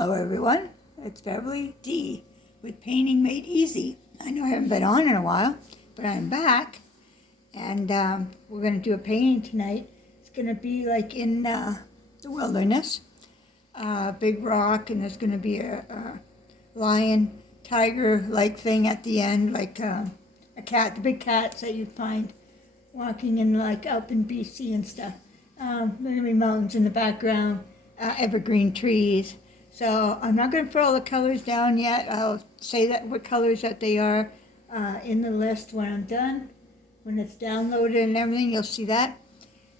Hello everyone, it's Beverly D with Painting Made Easy. I know I haven't been on in a while, but I'm back, and we're going to do a painting tonight. It's going to be like in the wilderness, a big rock, and there's going to be a lion, tiger-like thing at the end, like a cat, the big cats that you'd find walking in like up in BC and stuff. There are going to be mountains in the background, evergreen trees. So I'm not going to put all the colors down yet. I'll say that what colors that they are in the list when I'm done. When it's downloaded and everything, you'll see that.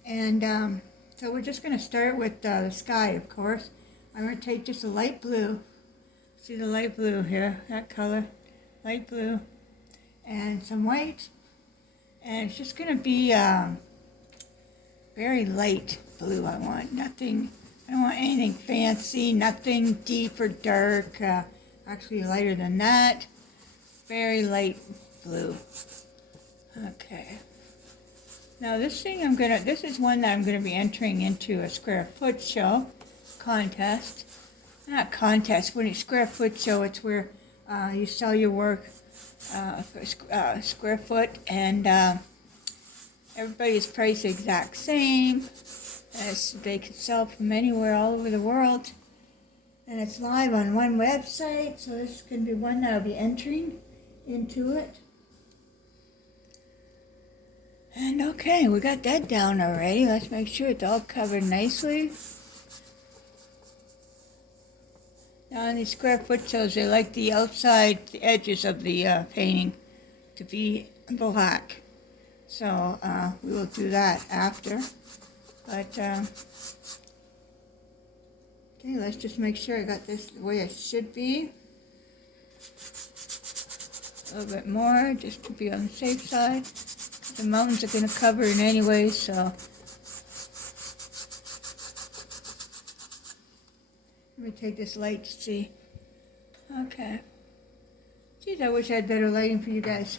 And so we're just going to start with the sky, of course. I'm going to take just a light blue. See the light blue here, that color, light blue, and some white. And it's just going to be very light blue. I want nothing. I don't want anything fancy, nothing deep or dark, actually lighter than that. Very light blue. Okay. Now this is one that I'm going to be entering into a square foot show contest. Not contest, when it's square foot show, it's where you sell your work for square foot, and everybody's priced the exact same. As they can sell from anywhere all over the world, and it's live on one website, so this is going to be one that I'll be entering into it. And okay, we got that down already. Let's make sure it's all covered nicely. Now on these square foot shows, they like the outside, the edges of the painting to be black, so we will do that after. But, okay, let's just make sure I got this the way it should be. A little bit more, just to be on the safe side. The mountains are going to cover it anyway, so. Let me take this light to see. Okay. Geez, I wish I had better lighting for you guys.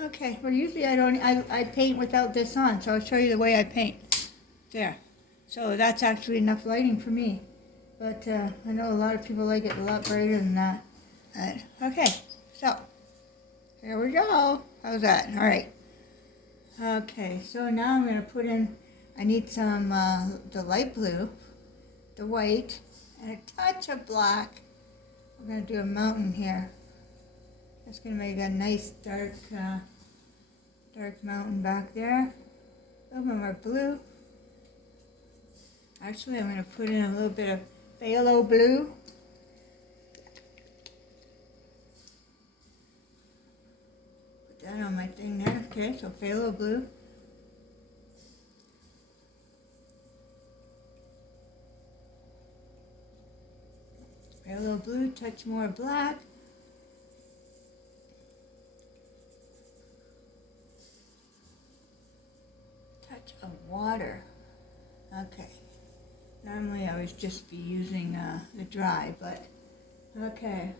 Okay, well usually I paint without this on, so I'll show you the way I paint. There. So that's actually enough lighting for me. But I know a lot of people like it a lot brighter than that. Okay, so here we go. How's that? All right. Okay, so now I'm going to put in, I need some, the light blue, the white, and a touch of black. We're going to do a mountain here. That's going to make a nice dark mountain back there. A little bit more blue. Actually, I'm going to put in a little bit of phthalo blue. Put that on my thing there. Okay, so phthalo blue. Phthalo blue, touch more black. Touch of water. Okay. Normally I would just be using the dry, but okay.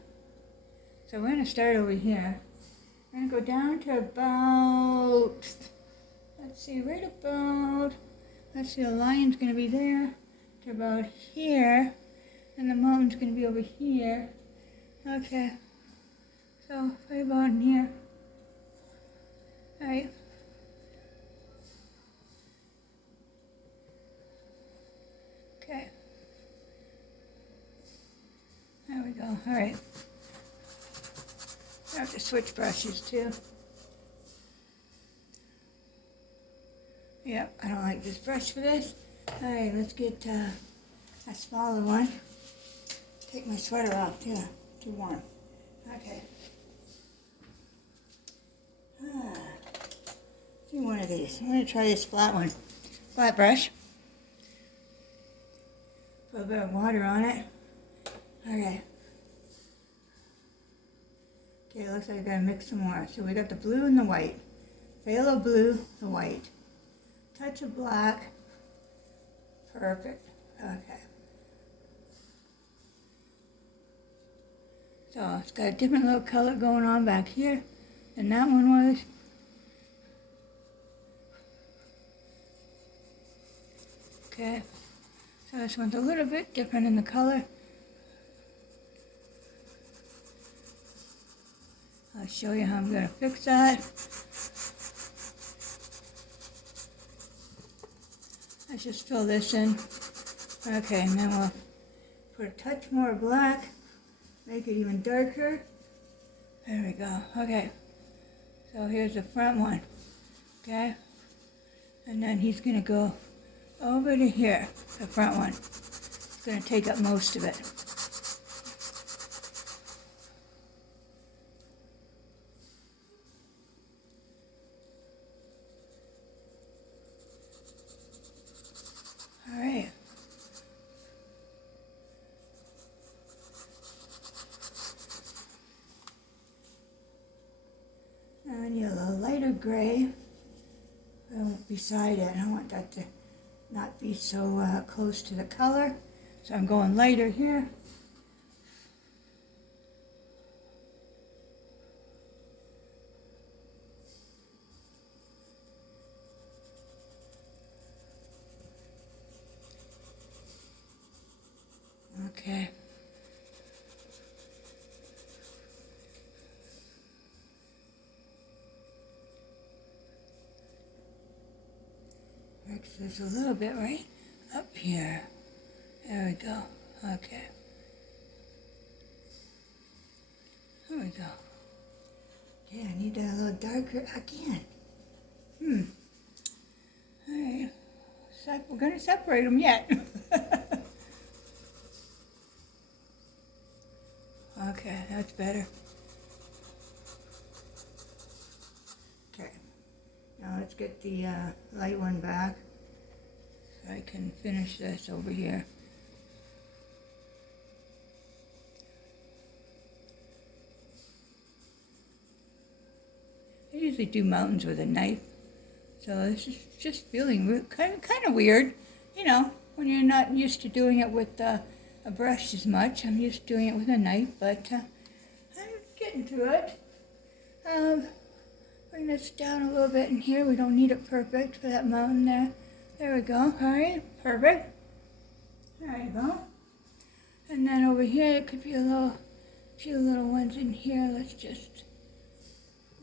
So we're going to start over here. We're going to go down to about, let's see, the lion's going to be there, to about here, and the mountain's going to be over here. Okay. So right about in here. All right. Okay. There we go. All right. I have to switch brushes too. Yep, I don't like this brush for this. All right, let's get a smaller one. Take my sweater off too. Too warm. Okay. Do one of these. I'm going to try this flat one. Flat brush. Put a bit of water on it. Okay. Okay, it looks like I gotta mix some more. So we got the blue and the white. Phthalo blue, the white. Touch of black. Perfect. Okay. So it's got a different little color going on back here than that one was. Okay. So this one's a little bit different in the color. I'll show you how I'm going to fix that. Let's just fill this in. Okay, and then we'll put a touch more black, make it even darker. There we go. Okay, so here's the front one. Okay, and then he's going to go over to here, the front one. It's going to take up most of it. All right. Now I need a little lighter gray beside it. I want that to not be so close to the color. So I'm going lighter here. Okay. Mix this a little bit right up here. There we go. Okay. There we go. Okay, I need that a little darker again. Alright. We're going to separate them yet. Okay, that's better. Okay. Now let's get the light one back so I can finish this over here. I usually do mountains with a knife, so this is just feeling kind of weird, you know, when you're not used to doing it with a brush as much. I'm used to doing it with a knife, but I'm getting to it. Bring this down a little bit in here. We don't need it perfect for that mountain there. There we go. All right, perfect. There you go. And then over here, there could be a few little ones in here. Let's just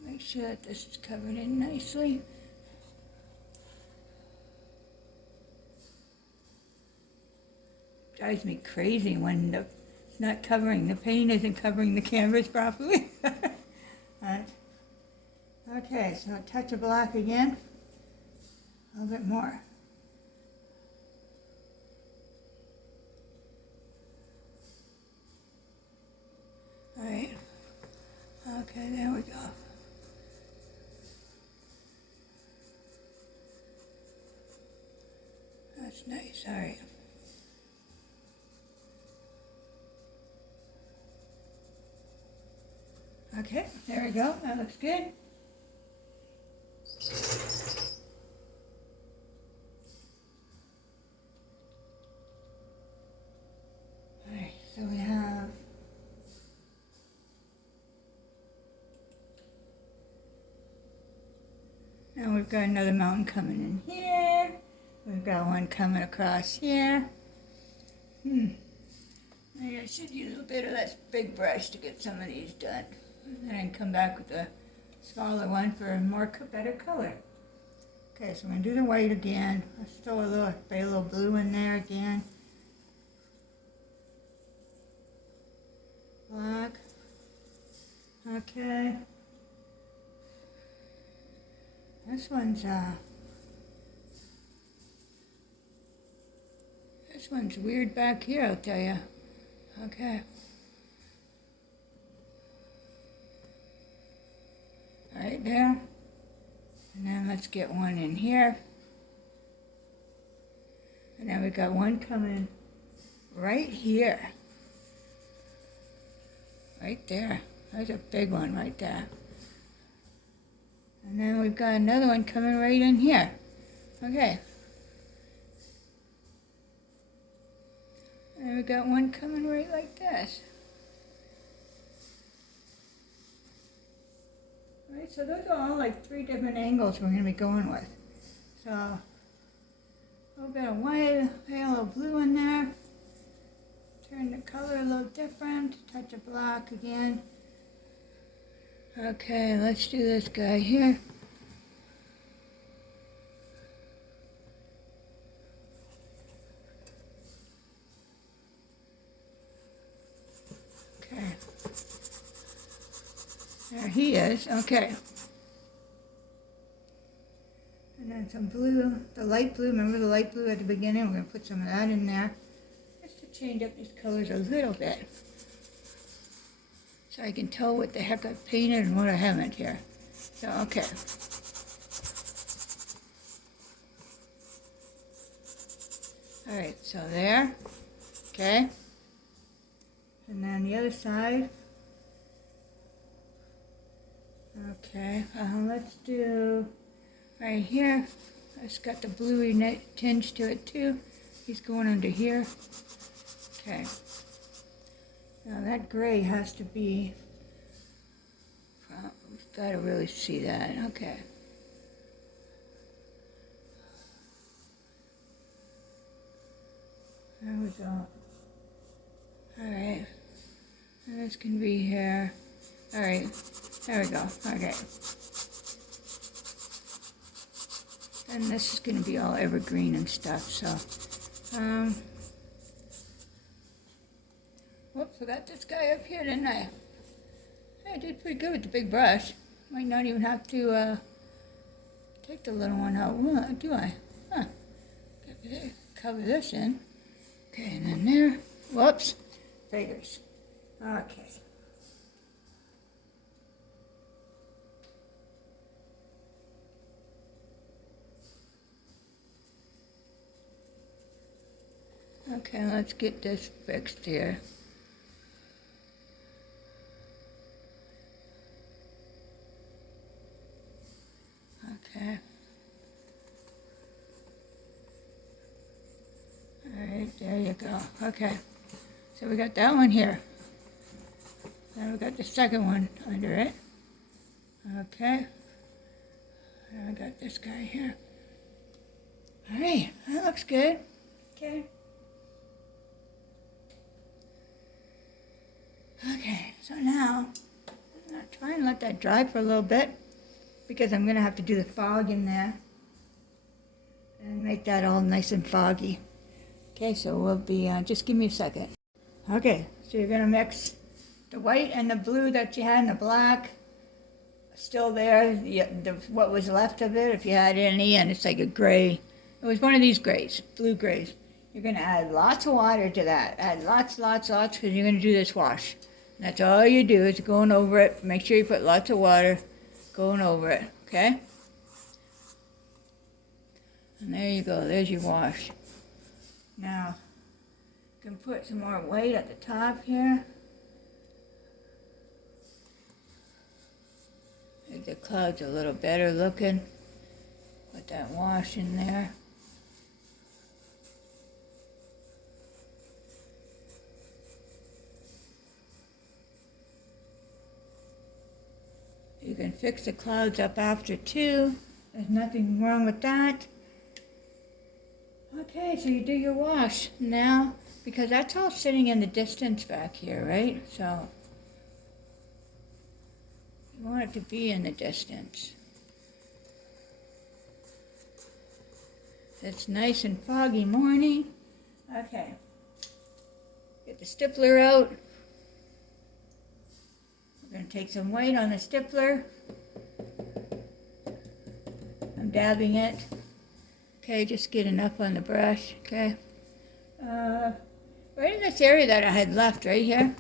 make sure that this is covered in nicely. Drives me crazy when it's not covering, the paint isn't covering the canvas properly. Right. Okay, so a touch of black again, a little bit more. All right, okay, there we go. That's nice, all right. Okay, there we go, that looks good. Alright, so we have now we've got another mountain coming in here. We've got one coming across here. Maybe I should use a bit of that big brush to get some of these done. And then I can come back with a smaller one for a better color. Okay, so I'm going to do the white again. Let's throw a little blue in there again. Black. Okay. This one's weird back here, I'll tell you. Okay. Right there. And then let's get one in here. And then we've got one coming right here. Right there. That's a big one right there. And then we've got another one coming right in here. Okay. And we've got one coming right like this. Alright, so those are all like 3 different angles we're going to be going with. So, a little bit of white, a little blue in there. Turn the color a little different. Touch of black again. Okay, let's do this guy here. Okay. There he is. Okay. And then some blue, the light blue. Remember the light blue at the beginning? We're going to put some of that in there. Just to change up these colors a little bit. So I can tell what the heck I've painted and what I haven't here. So, okay. Alright, so there. Okay. And then the other side. Okay, let's do right here. It's got the bluey tinge to it too. He's going under here. Okay. Now that gray has to be, we've got to really see that. Okay. There we go. Alright. This can be here. Alright. There we go. Okay. And this is going to be all evergreen and stuff, so. Whoops, forgot this guy up here, didn't I? I did pretty good with the big brush. Might not even have to take the little one out, do I? Huh. Cover this in. Okay, and then there. Whoops. Figures. Okay. Okay, let's get this fixed here. Okay. Alright, there you go. Okay. So we got that one here. Now we got the second one under it. Okay. Now I got this guy here. Alright, that looks good. Okay. Okay, so now I'm going to try and let that dry for a little bit because I'm going to have to do the fog in there and make that all nice and foggy. Okay, so we'll be, just give me a second. Okay, so you're going to mix the white and the blue that you had and the black. Still there, what was left of it, if you had any, and it's like a gray. It was one of these grays, blue grays. You're going to add lots of water to that. Add lots, because you're going to do this wash. And that's all you do is going over it. Make sure you put lots of water going over it, okay? And there you go, there's your wash. Now, you can put some more white at the top here. Make the clouds a little better looking. Put that wash in there. You can fix the clouds up after too. There's nothing wrong with that. Okay, so you do your wash now, because that's all sitting in the distance back here, right? So you want it to be in the distance. It's nice and foggy morning. Okay. Get the stippler out. We're going to take some white on the stippler. I'm dabbing it. Okay, just get enough on the brush, okay? Right in this area that I had left, right here.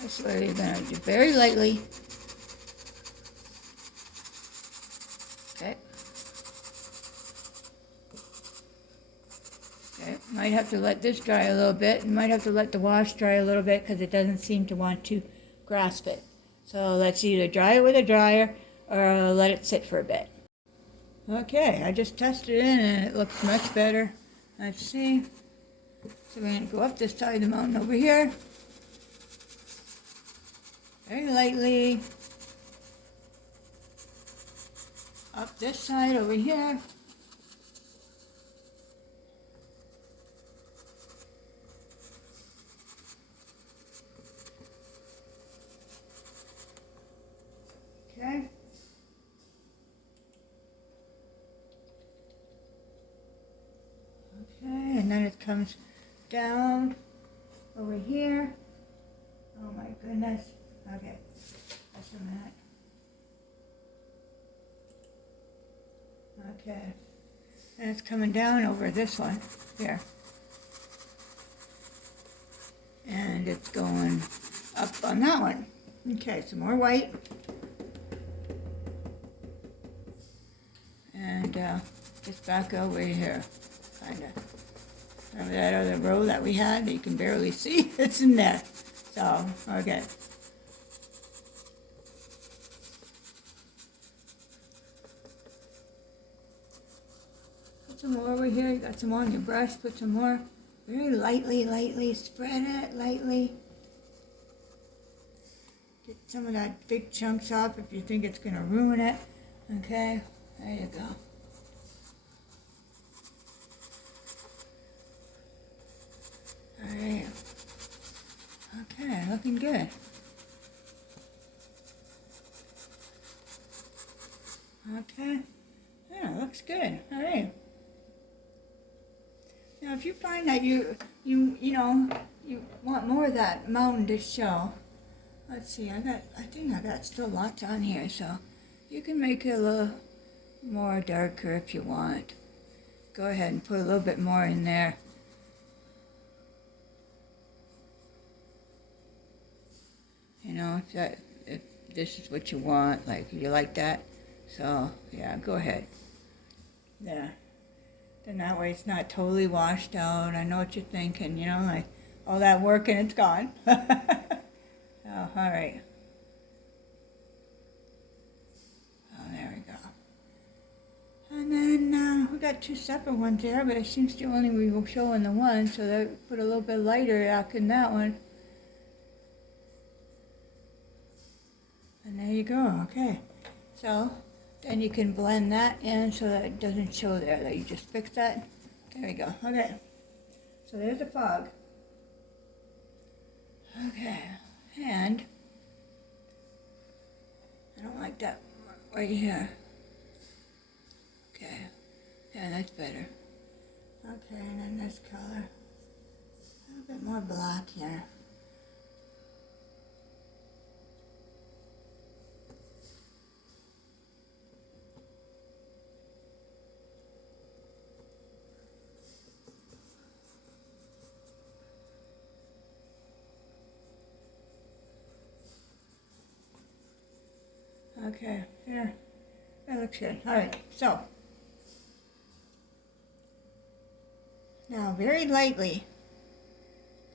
That's where you're going to do very lightly. Okay. Okay, might have to let this dry a little bit. You might have to let the wash dry a little bit because it doesn't seem to want to grasp it. So let's either dry it with a dryer or let it sit for a bit. Okay, I just tested it and it looks much better. Let's see. So we're going to go up this side of the mountain over here. Very lightly. Up this side over here. comes down over here. Oh my goodness. Okay, just a minute. Okay, and it's coming down over this one here. And it's going up on that one. Okay, some more white. And just back over here, kind of. Remember that other row that we had that you can barely see? It's in there. So, okay. Put some more over here. You got some on your brush. Put some more. Very lightly, spread it lightly. Get some of that big chunks off if you think it's going to ruin it. Okay, there you go. Alright. Okay, looking good. Okay. Yeah, looks good. Alright. Now, if you find that you want more of that mountain to show, let's see, I think I got still lots on here, so you can make it a little more darker if you want. Go ahead and put a little bit more in there. You know, if this is what you want, like you like that, so yeah, go ahead. Yeah. Then that way it's not totally washed out. I know what you're thinking, you know, like all that work and it's gone. Oh, all right. Oh, there we go. And then we got two separate ones there, but it seems to only be showing the one, so that put a little bit lighter out in that one. And there you go, okay. So then you can blend that in so that it doesn't show there, that you just fix that. There we go, okay. So there's the fog. Okay, and I don't like that right here. Okay, yeah, that's better. Okay, and then this color. A little bit more black here. Okay, here, that looks good. All right, so now very lightly,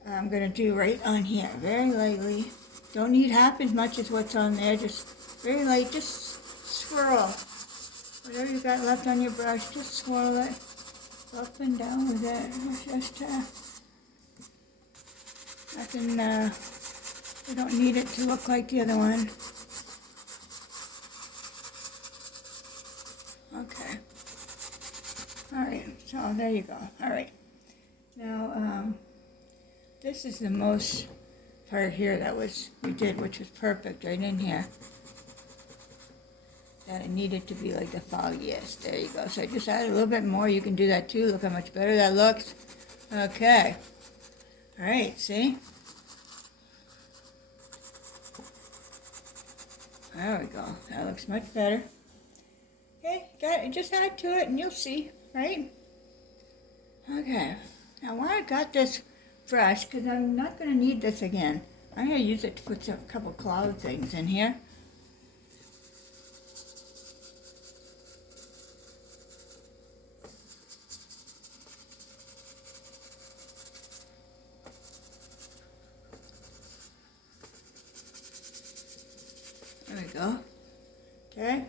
I'm going to do right on here, very lightly. Don't need half as much as what's on there, just very light, just swirl. Whatever you got left on your brush, just swirl it up and down with it. Just nothing, we don't need it to look like the other one. Okay. All right, so there you go. All right. Now, this is the most part here that we did, which was perfect right in here. That it needed to be like the foggiest. There you go. So I just added a little bit more. You can do that too. Look how much better that looks. Okay. All right, see? There we go. That looks much better. Okay, just add to it and you'll see, right? Okay, now why I got this brush, because I'm not going to need this again. I'm going to use it to put a couple cloud things in here. There we go. Okay.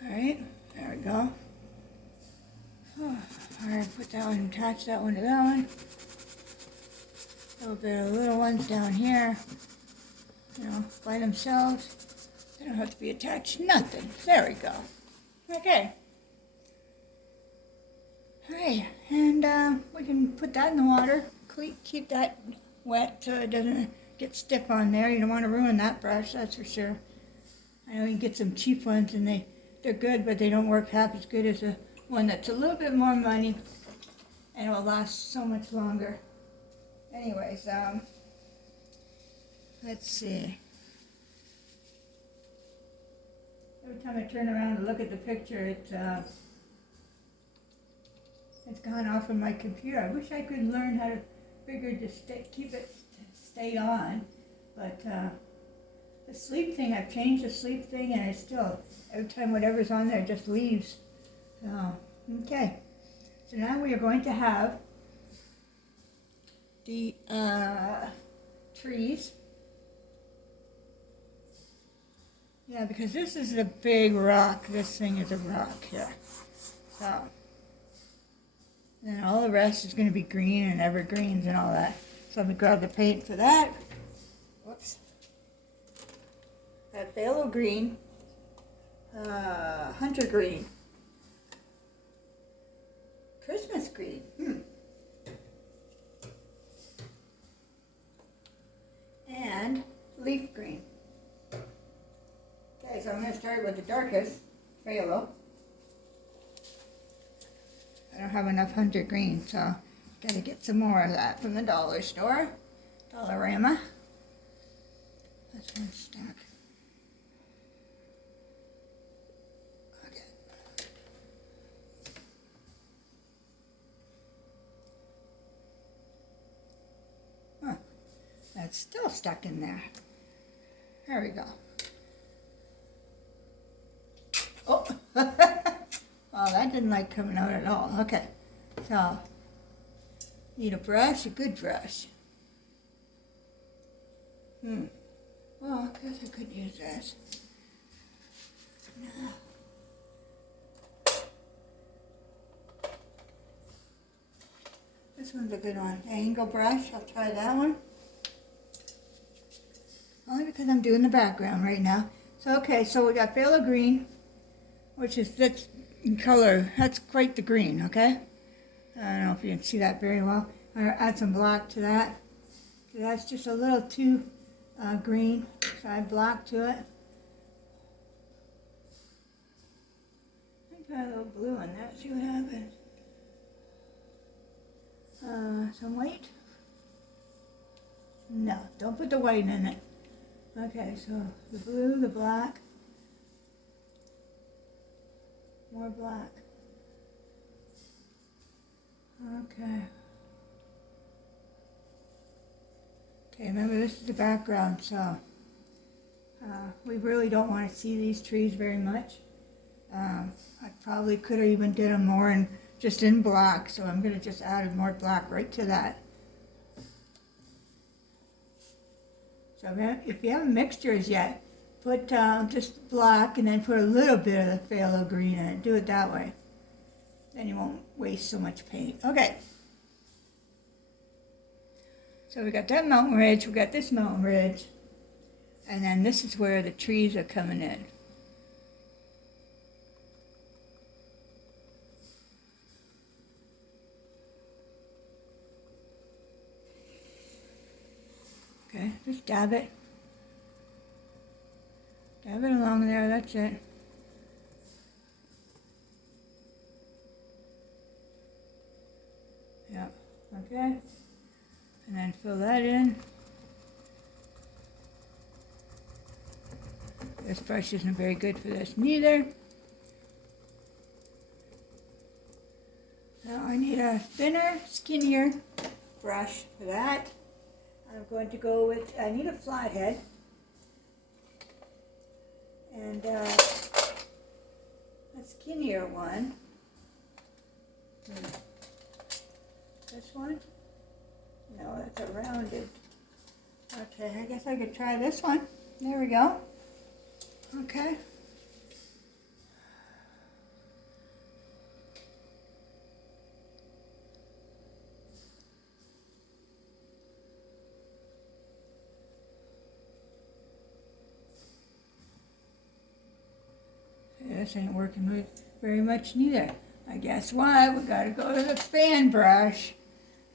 Alright, there we go. Alright, put that one, attach that one to that one. A little bit of little ones down here, you know, by themselves. They don't have to be attached, nothing. There we go. Okay. Alright, and we can put that in the water. Keep that wet so it doesn't get stiff on there. You don't want to ruin that brush, that's for sure. I know you can get some cheap ones and they're good, but they don't work half as good as the one that's a little bit more money and it will last so much longer. Anyways, let's see. Every time I turn around to look at the picture, it's gone off of my computer. I wish I could learn how to figure to stay on, but the sleep thing, I've changed the sleep thing, and it's still, every time whatever's on there just leaves. So, okay. So now we are going to have the trees. Yeah, because this is a big rock. This thing is a rock here. So, and all the rest is going to be green and evergreens and all that. So let me grab the paint for that. Whoops. Got phthalo green, hunter green, Christmas green, and leaf green. Okay, so I'm going to start with the darkest, phthalo. I don't have enough hunter green, so got to get some more of that from the dollar store, Dollarama. That's one stack. Okay. Huh. That's still stuck in there. There we go. Oh, well, that didn't like coming out at all. Okay, so need a brush, a good brush. Well, I guess I could use this. No. This one's a good one. Angle brush, I'll try that one. Only because I'm doing the background right now. So, okay, so we got phthalo green, which is this in color. That's quite the green, okay? I don't know if you can see that very well. I'm going to add some black to that. That's just a little too green, so I add black to it. I got a little blue on that, see what happens. Some white? No, don't put the white in it. Okay, so the blue, the black, more black. Okay. Okay, remember this is the background, so we really don't want to see these trees very much. I probably could have even did them more in just in black, so I'm going to just add more black right to that. So if you haven't mixtures yet, put just black and then put a little bit of the phthalo green in it. Do it that way. Then you won't waste so much paint. Okay. So we got that mountain ridge, we got this mountain ridge, and then this is where the trees are coming in. Okay, just dab it. Dab it along there, that's it. Yeah, okay. And then fill that in. This brush isn't very good for this neither. Now I need a thinner, skinnier brush for that. I'm going to go with, I need a flathead. And a skinnier one. This one? No, that's a rounded. Okay, I guess I could try this one. There we go. Okay. This ain't working very much neither. I guess what? We gotta go to the fan brush.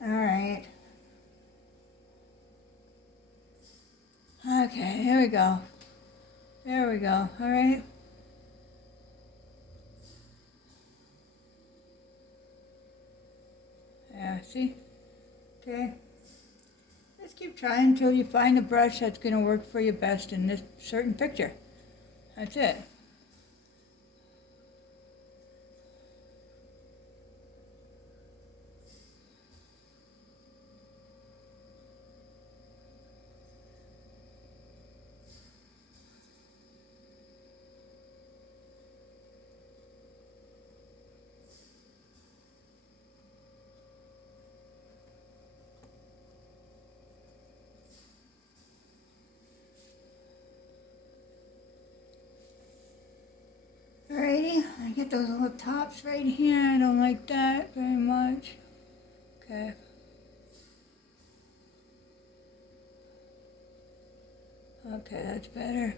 All right. Okay, here we go. There we go. All right. Yeah, see? Okay. Just keep trying until you find the brush that's going to work for you best in this certain picture. That's it. Alrighty, I get those little tops right here. I don't like that very much. Okay. Okay, that's better.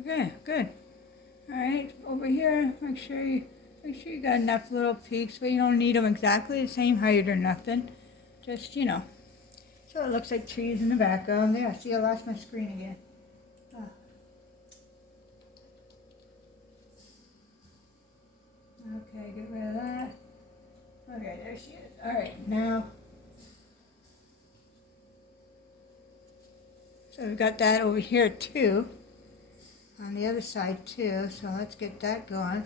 Okay, good. Alright, over here, make sure you got enough little peaks, but you don't need them exactly the same height or nothing. Just, so it looks like trees in the background. There, see, I lost my screen again. Oh. Okay, get rid of that. Okay, there she is. All right, now. So we've got that over here too, on the other side too. So let's get that going.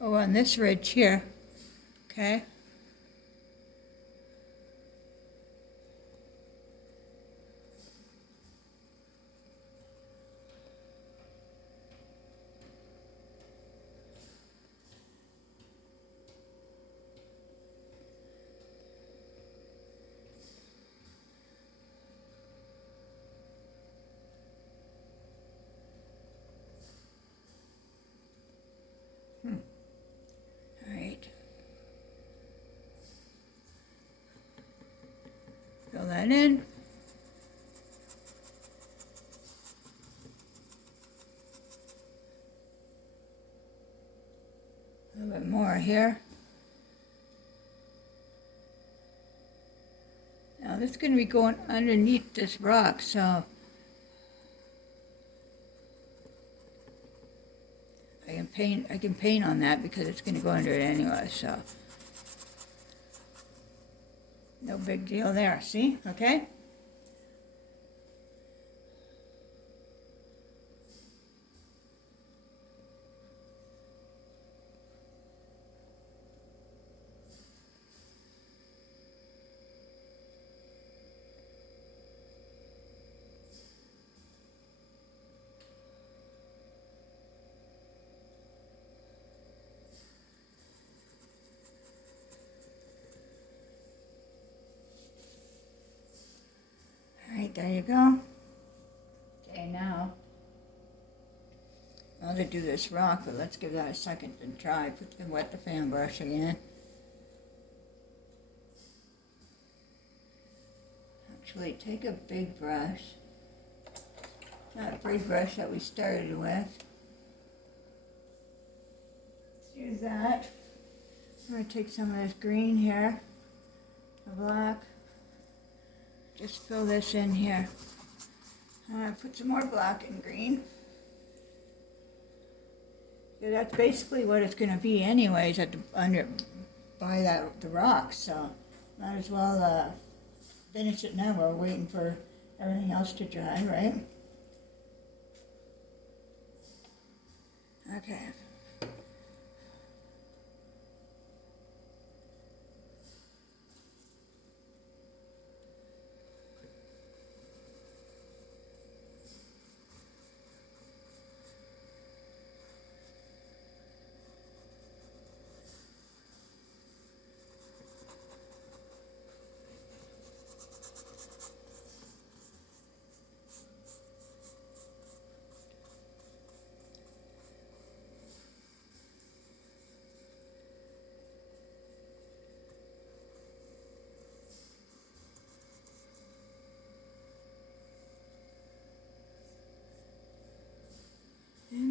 Oh, on this ridge here. Okay. All right. Fill that in. A little bit more here. Now this is going to be going underneath this rock, so I can paint on that because it's going to go under it anyway, so no big deal there, see? Okay? There you go. Okay, now I'll just do this rock, but let's give that a second and try. Wet the fan brush again. Actually, take a big brush. Not a big brush that we started with. Let's use that. I'm going to take some of this green here, the black. Just fill this in here. I'm going to put some more black and green. Yeah, that's basically what it's going to be anyways at the by the rock, so might as well finish it now. We're waiting for everything else to dry, right? Okay.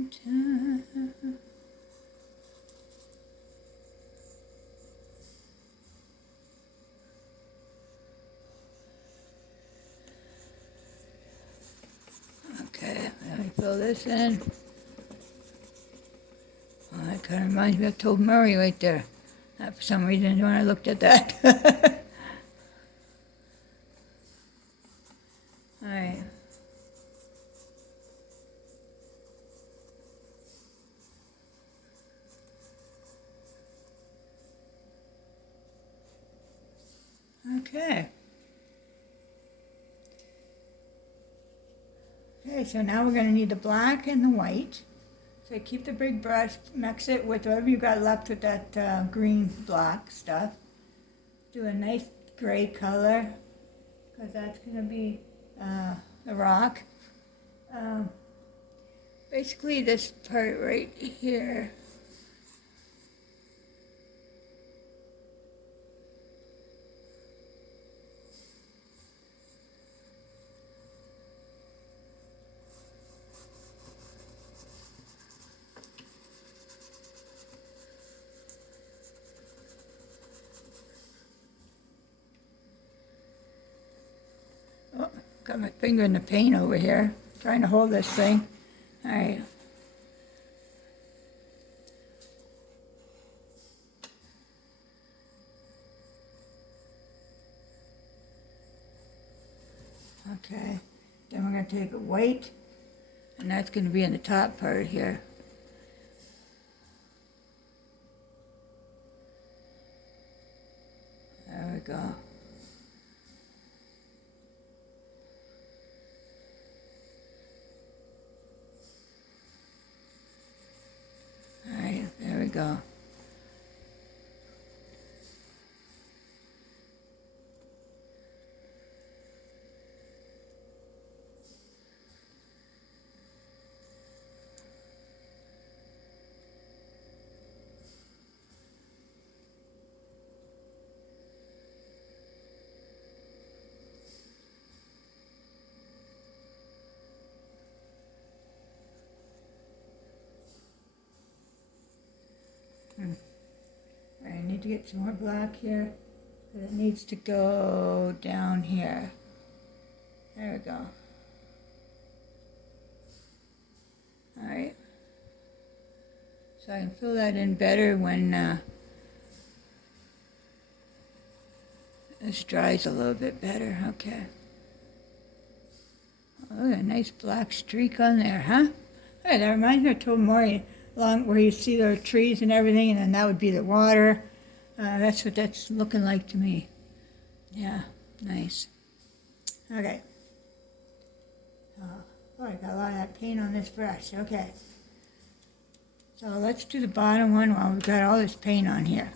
time. Okay, let me fill this in. Oh, that kind of reminds me of Toad Murray right there. For some reason, when I looked at that. All right. Okay. Okay, so now we're going to need the black and the white. So keep the big brush, mix it with whatever you got left with that green black stuff. Do a nice gray color, because that's going to be the rock. Basically this part right here. Oh, got my finger in the paint over here, trying to hold this thing. All right. Okay, then we're going to take a white, and that's going to be in the top part here. There we go. All right, there we go. I need to get some more black here, but it needs to go down here. There we go. All right. So I can fill that in better when this dries a little bit better. Okay. Oh, look, a nice black streak on there, huh? Hey, that reminds me of Tomori, along where you see the trees and everything, and then that would be the water. That's what that's looking like to me. Yeah, nice. Okay. Oh, I got a lot of that paint on this brush. Okay. So let's do the bottom one while we've got all this paint on here.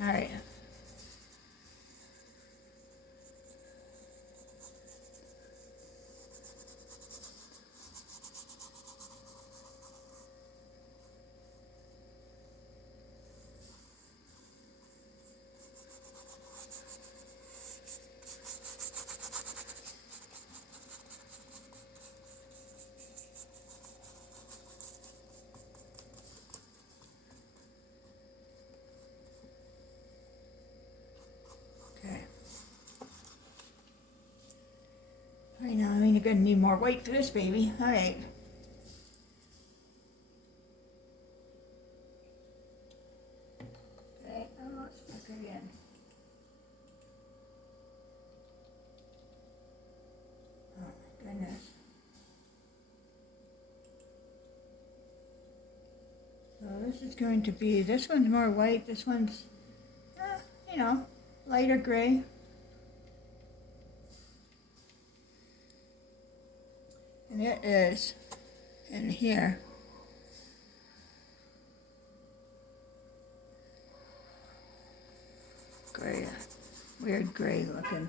All right. Right now, I'm going to need more white for this baby. All right. Okay, oh, it's stuck again. Oh my goodness. So this is going to be, this one's more white, this one's, you know, lighter gray. And it is in here. Gray, weird gray looking.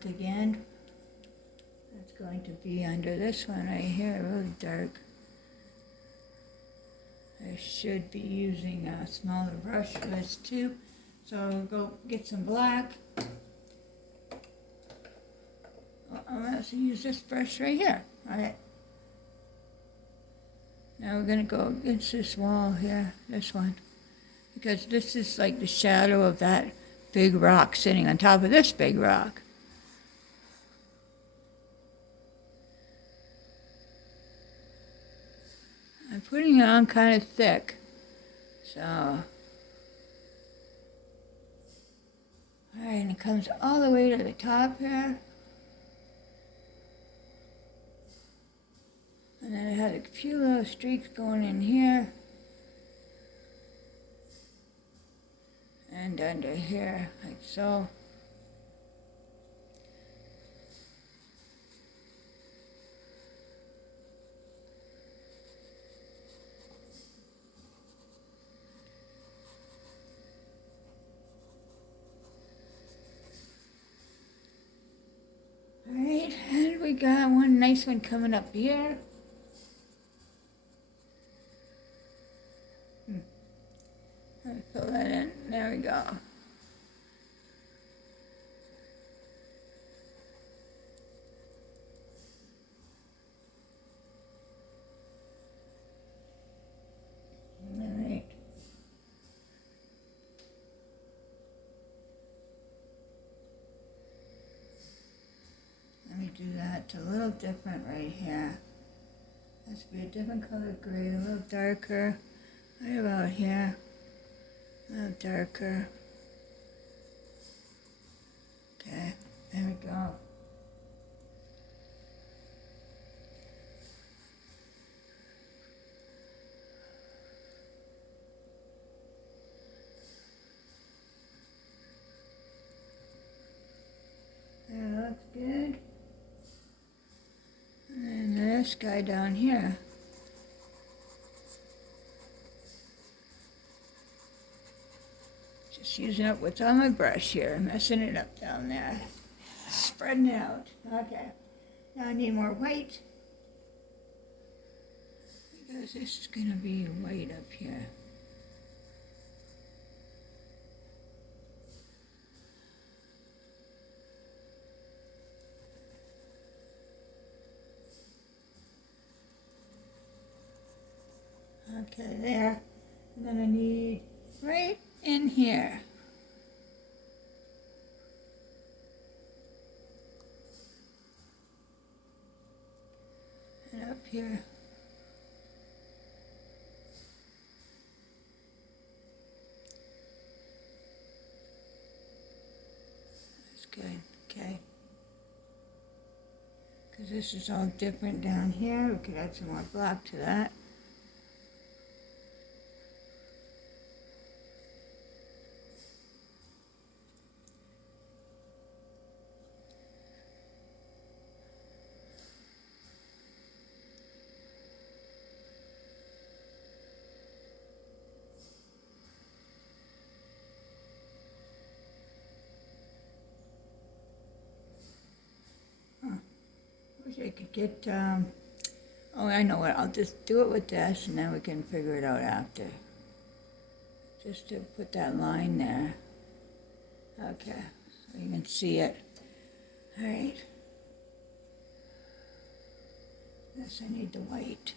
black again. That's going to be under this one right here, really dark. I should be using a smaller brush for this too. So I'll go get some black. I'm going to use this brush right here. All right. Now we're going to go against this wall here, this one. Because this is like the shadow of that big rock sitting on top of this big rock. I'm putting it on kind of thick. So, all right, and it comes all the way to the top here. And then it had a few little streaks going in here. And under here, like so. All right, and we got one nice one coming up here. Let me fill that in. There we go. All right. Let me do that a little different right here. Has to be a different color gray, a little darker. Right about here. A little darker. Okay, there we go. That looks good. And then this guy down here. Just using up what's on my brush here, messing it up down there. Spreading it out. Okay. Now I need more white. Because this is going to be white up here. Okay, there. And then I need right in here. And up here. That's good, okay. Because this is all different down here. We could add some more black to that. Wish I could get, oh, I know what, I'll just do it with this and then we can figure it out after. Just to put that line there. Okay, so you can see it. All right. This, I need the white.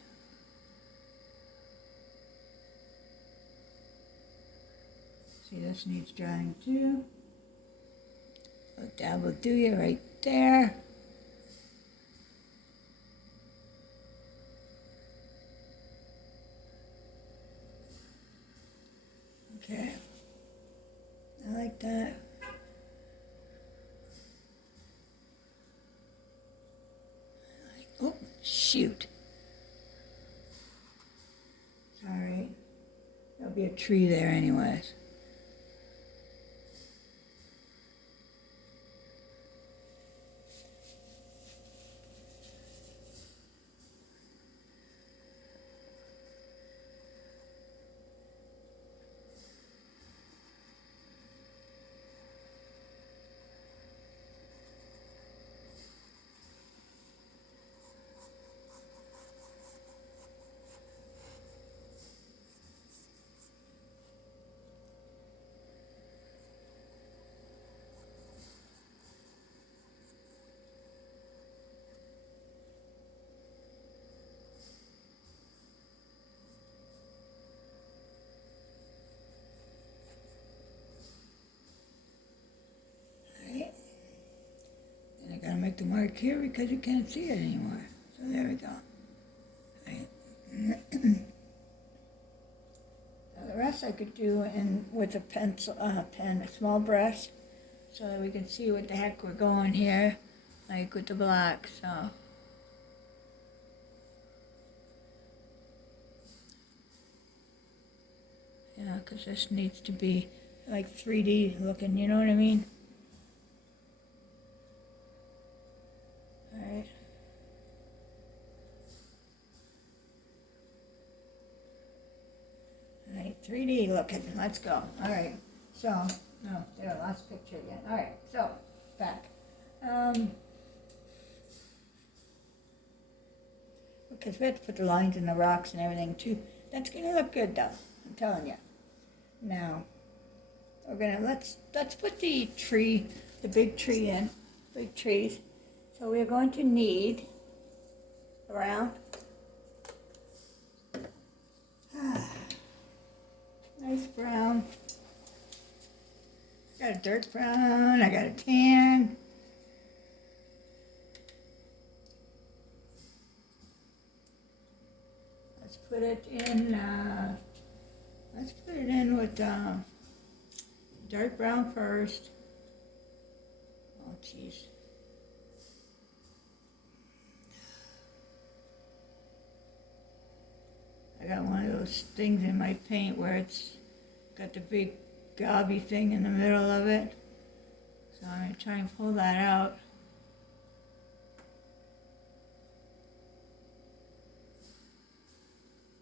See, this needs drying too. So that will do you right there. Okay, I like that. Oh, shoot. Sorry. There'll be a tree there anyways. like to mark here because you can't see it anymore. So there we go. Right. The rest I could do with a pencil, pen, a small brush, so that we can see what the heck we're going here, like with the black. So yeah, because this needs to be like 3D looking, you know what I mean? All right. All right, 3D looking. Let's go. All right. So, no, there, last picture again. All right. So, back. Because we have to put the lines in the rocks and everything too. That's gonna look good though. I'm telling you. Now, we're gonna let's put the tree, the big tree in. Big trees. So we're going to need around. Nice brown. I got a dark brown, I got a tan. Let's put it in, with dark brown first. Oh, jeez. I got one of those things in my paint where it's got the big gobby thing in the middle of it. So I'm going to try and pull that out.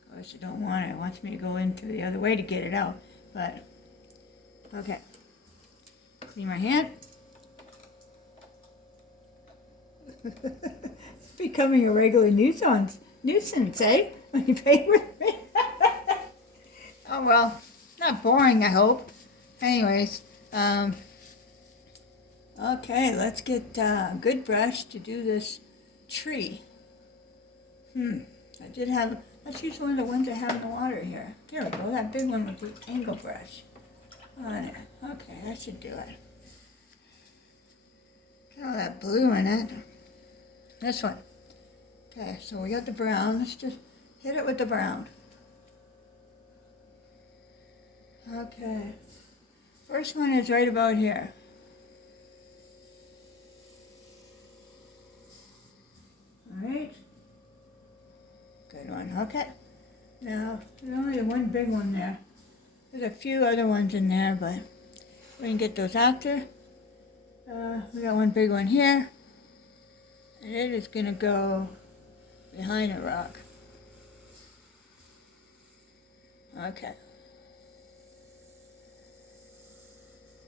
Of course, I don't want it. It wants me to go into the other way to get it out. But, okay. Clean my hand. It's becoming a regular nuisance, eh? When you paint with me. Oh well, not boring, I hope. Anyways, okay, let's get a good brush to do this tree. I did have, let's use one of the ones I have in the water here. There we go, that big one with the angle brush. On there. Okay, that should do it. Got all that blue in it. This one. Okay, so we got the brown. Let's just hit it with the brown. Okay. First one is right about here. All right. Good one. Okay. Now, there's only one big one there. There's a few other ones in there, but we can get those after. We got one big one here. And it is going to go behind the rock. Okay.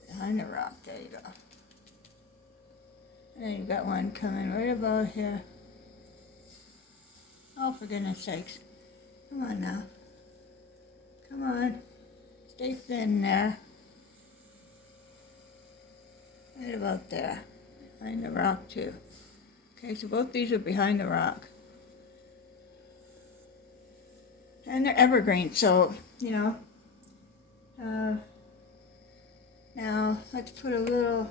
Behind the rock, there you go. And then you've got one coming right about here. Oh, for goodness sakes. Come on now. Come on. Stay thin there. Right about there. Behind the rock too. Okay, so both these are behind the rock. And they're evergreen, so, you know. Now, let's put a little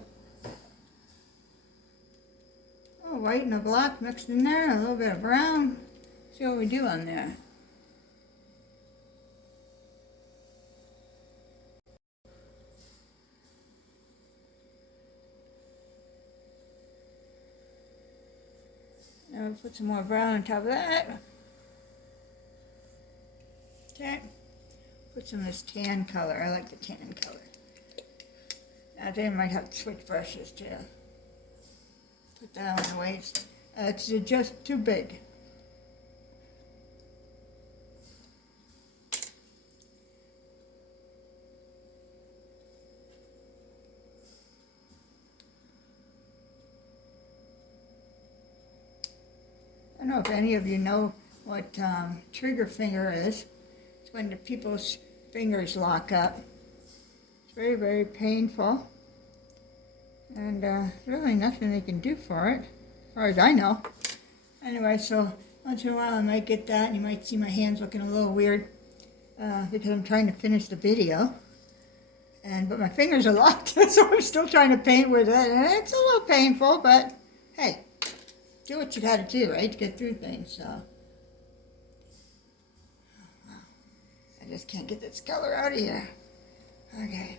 white and a black mixed in there, a little bit of brown. See what we do on there. Now we'll put some more brown on top of that. Okay. Put some of this tan color. I like the tan color. Now they might have to switch brushes too. Put that on the waist. It's just too big. I don't know if any of you know what trigger finger is. It's when the people's fingers lock up. It's very, very painful. And really nothing they can do for it, as far as I know. Anyway, so once in a while I might get that, and you might see my hands looking a little weird because I'm trying to finish the video. But my fingers are locked, so I'm still trying to paint with it. And it's a little painful, but hey, do what you gotta do, right, to get through things, so. I just can't get this color out of here. Okay.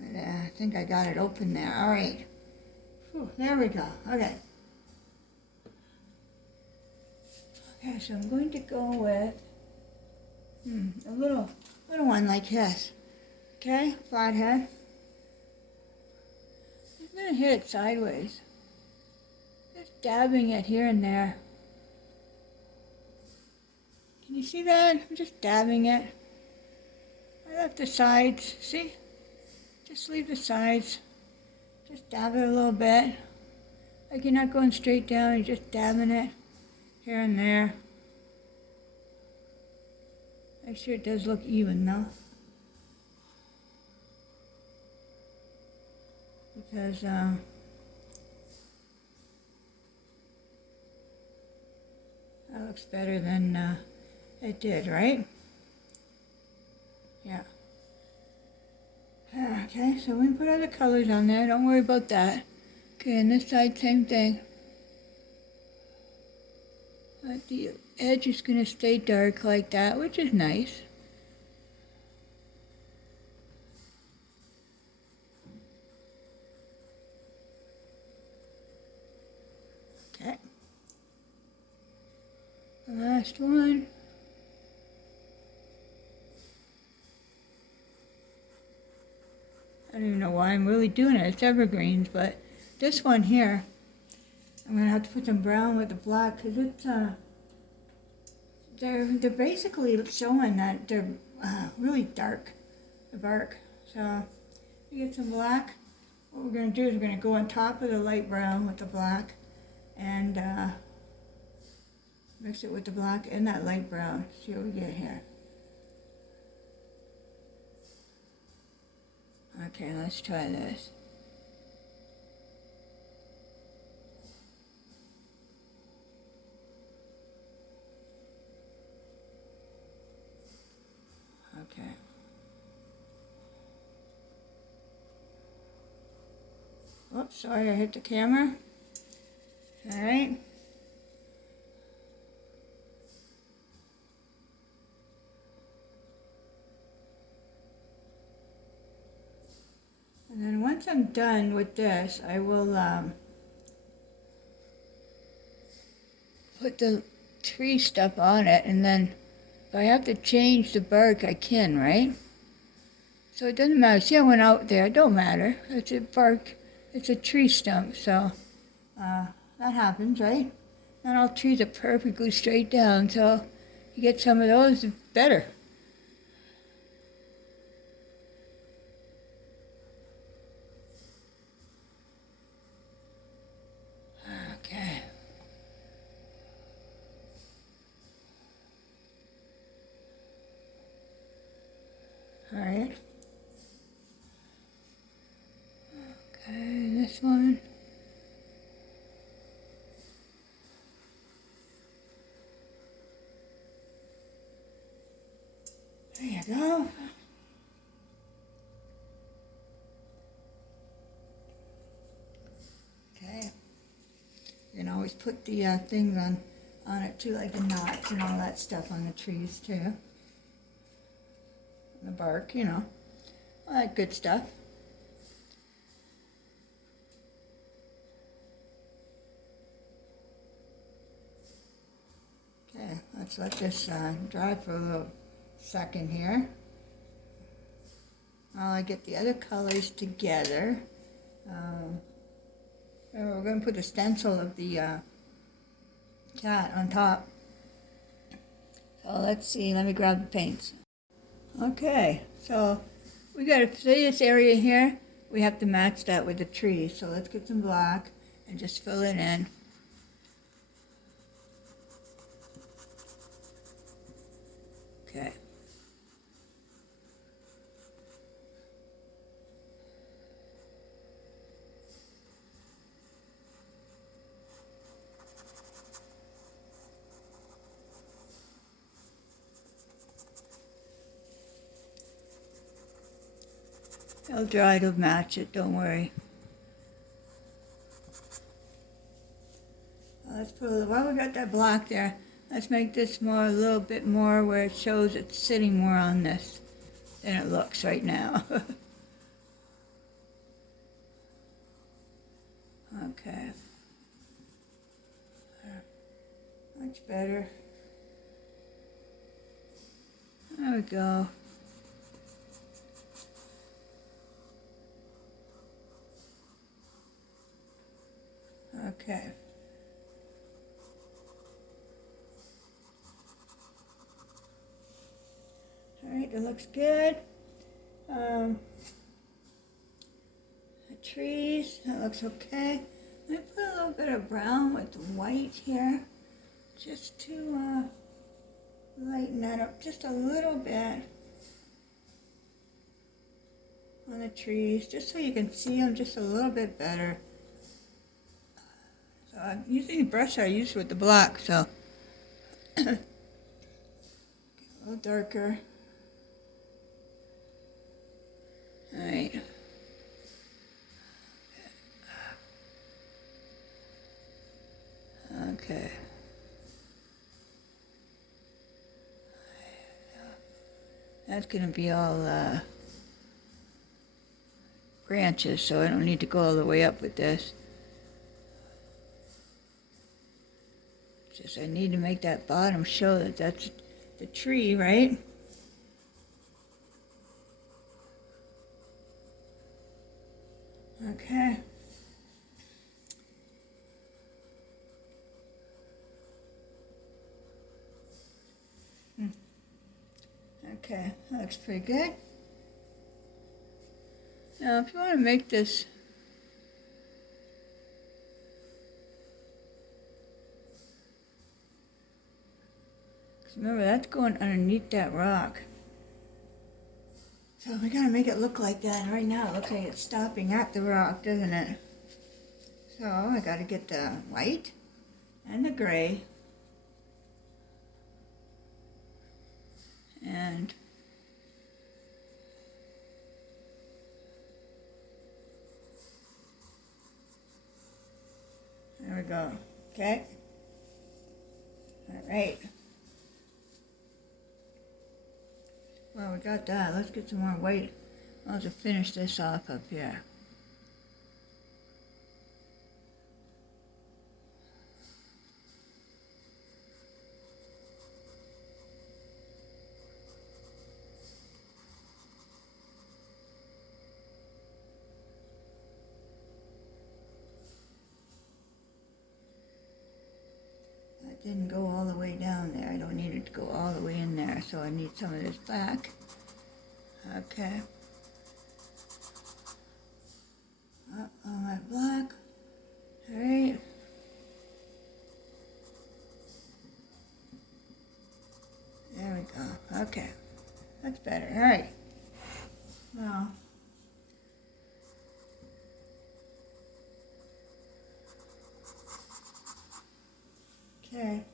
And, I think I got it open there. All right. Whew, there we go. Okay. Okay, so I'm going to go with a little one like this. Okay, flathead. I'm going to hit it sideways. Just dabbing it here and there. Can you see that? I'm just dabbing it. I left the sides. See? Just leave the sides. Just dab it a little bit. Like you're not going straight down, you're just dabbing it here and there. Make sure it does look even though. Because that looks better than it did, right? Yeah. Okay, so we can put other colors on there. Don't worry about that. Okay, and this side, same thing. But the edge is going to stay dark like that, which is nice. Okay. The last one. I don't even know why I'm really doing it. It's evergreens, but this one here, I'm gonna have to put some brown with the black because it's they're basically showing that they're really dark, the bark. So you get some black. What we're gonna do is we're gonna go on top of the light brown with the black, and mix it with the black and that light brown. See what we get here. Okay, let's try this. Okay. Oops, sorry, I hit the camera. All right. And then once I'm done with this, I will put the tree stuff on it, and then if I have to change the bark, I can, right? So it doesn't matter. See, I went out there. It don't matter. It's a bark. It's a tree stump, so that happens, right? Not all trees are perfectly straight down, so you get some of those, it's better. Okay. All right. Okay, this one. There you go. Okay. You can always put the things on it too, like the knots and all that stuff on the trees too. And the bark, you know, all that good stuff. Okay, let's let this dry for a little second here. While I get the other colors together. We're going to put a stencil of the cat on top. So let's see, let me grab the paints. Okay, so we got to see this area here. We have to match that with the tree. So let's get some black and just fill it in. Okay. It'll dry to match it, don't worry. put while we got that black there, let's make this more, a little bit more where it shows it's sitting more on this than it looks right now. Okay. Much better. There we go. Okay. All right, that looks good. The trees, that looks okay. I put a little bit of brown with the white here, just to lighten that up just a little bit on the trees, just so you can see them just a little bit better. So I'm using the brush I used with the black, so a little darker. All right. Okay. That's going to be all branches, so I don't need to go all the way up with this. Just I need to make that bottom show that that's the tree, right? Okay. Okay, that looks pretty good. Now, if you want to make this remember, that's going underneath that rock. So we gotta make it look like that. And right now it looks like it's stopping at the rock, doesn't it? So I gotta get the white and the gray. And there we go. Okay. All right. Well, we got that. Let's get some more white. I'll just finish this off up here. That didn't go all the way down there. I don't need it to go all the way in there, so I need some of this back. Okay. Up on my black. All right. There we go. Okay. That's better. All right. Now, okay.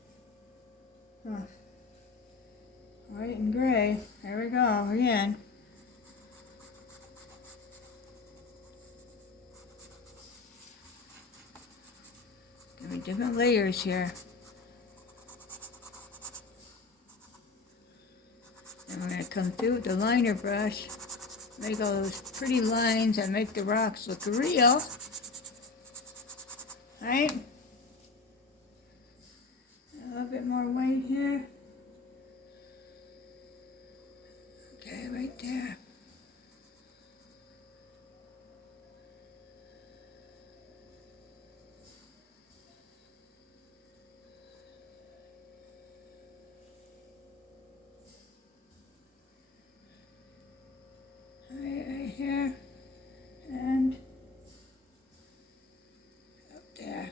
White and gray. There we go again. Give me different layers here. And we're going to come through with the liner brush, make all those pretty lines and make the rocks look real. Right? A little bit more white here. Okay, right there. Right here. And up there.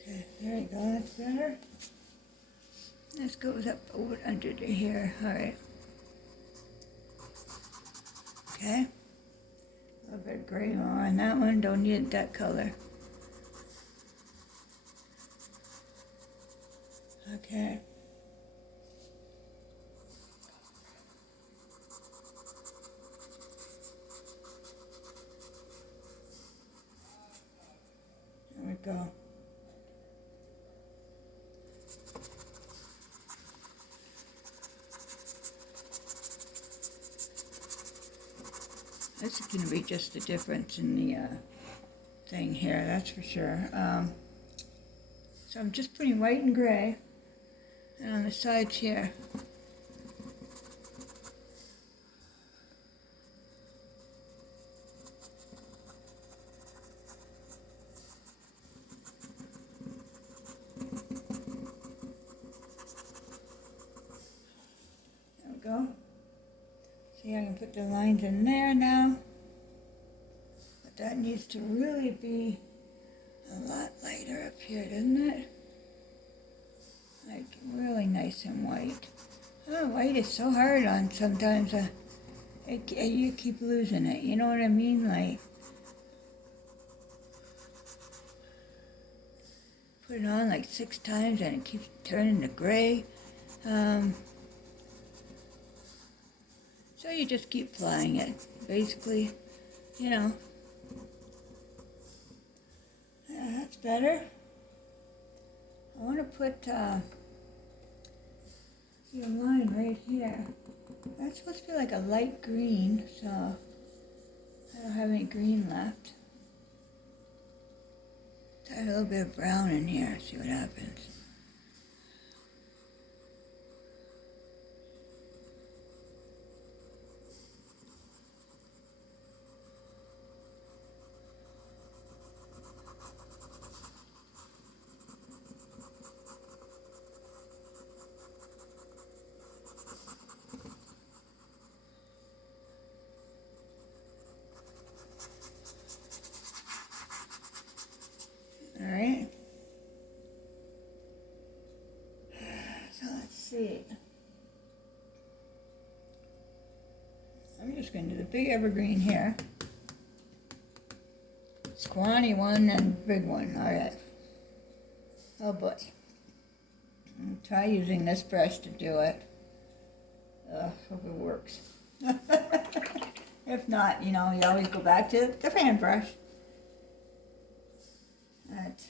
Okay, there you go, that's better. This goes up over under to here, all right. Okay, a little bit of gray on that one, don't need that color. Okay. There we go. This is going to be just the difference in the thing here, that's for sure. So I'm just putting white and gray, and on the sides here. There we go. See, I can put the lines in there now. But that needs to really be a lot lighter up here, doesn't it? Like really nice and white. Oh, white is so hard on sometimes. You keep losing it. You know what I mean? Like put it on like 6 times and it keeps turning to gray. So you just keep flying it, basically. You know. That's better. I want to put see a line right here. That's supposed to be like a light green, so I don't have any green left. Try a little bit of brown in here, see what happens. All right. So let's see. I'm just going to do the big evergreen here. Squawny one and big one. All right. Oh boy. I'll try using this brush to do it. Hope it works. If not, you know, you always go back to the fan brush. But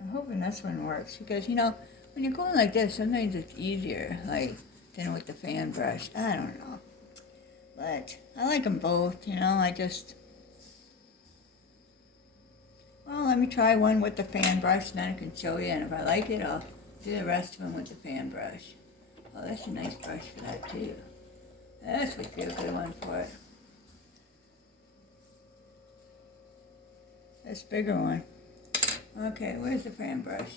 I'm hoping this one works because, you know, when you're going like this, sometimes it's easier, like, than with the fan brush. I don't know. But I like them both, you know, well, let me try one with the fan brush, and then I can show you, and if I like it, I'll do the rest of them with the fan brush. Oh, that's a nice brush for that, too. This would be a good one for it. This bigger one. Okay, where's the fan brush?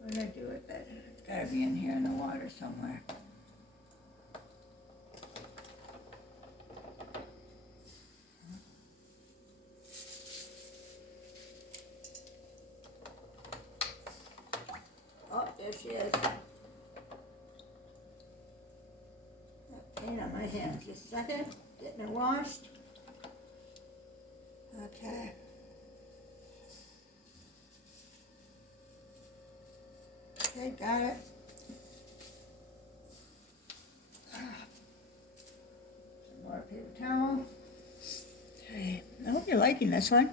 What did I do with it? It's gotta be in here in the water somewhere. Oh, there she is. Paint on my hands. Just a second. Getting her washed. Okay. Okay, got it. Some more paper towel. Okay, I hope you're liking this one.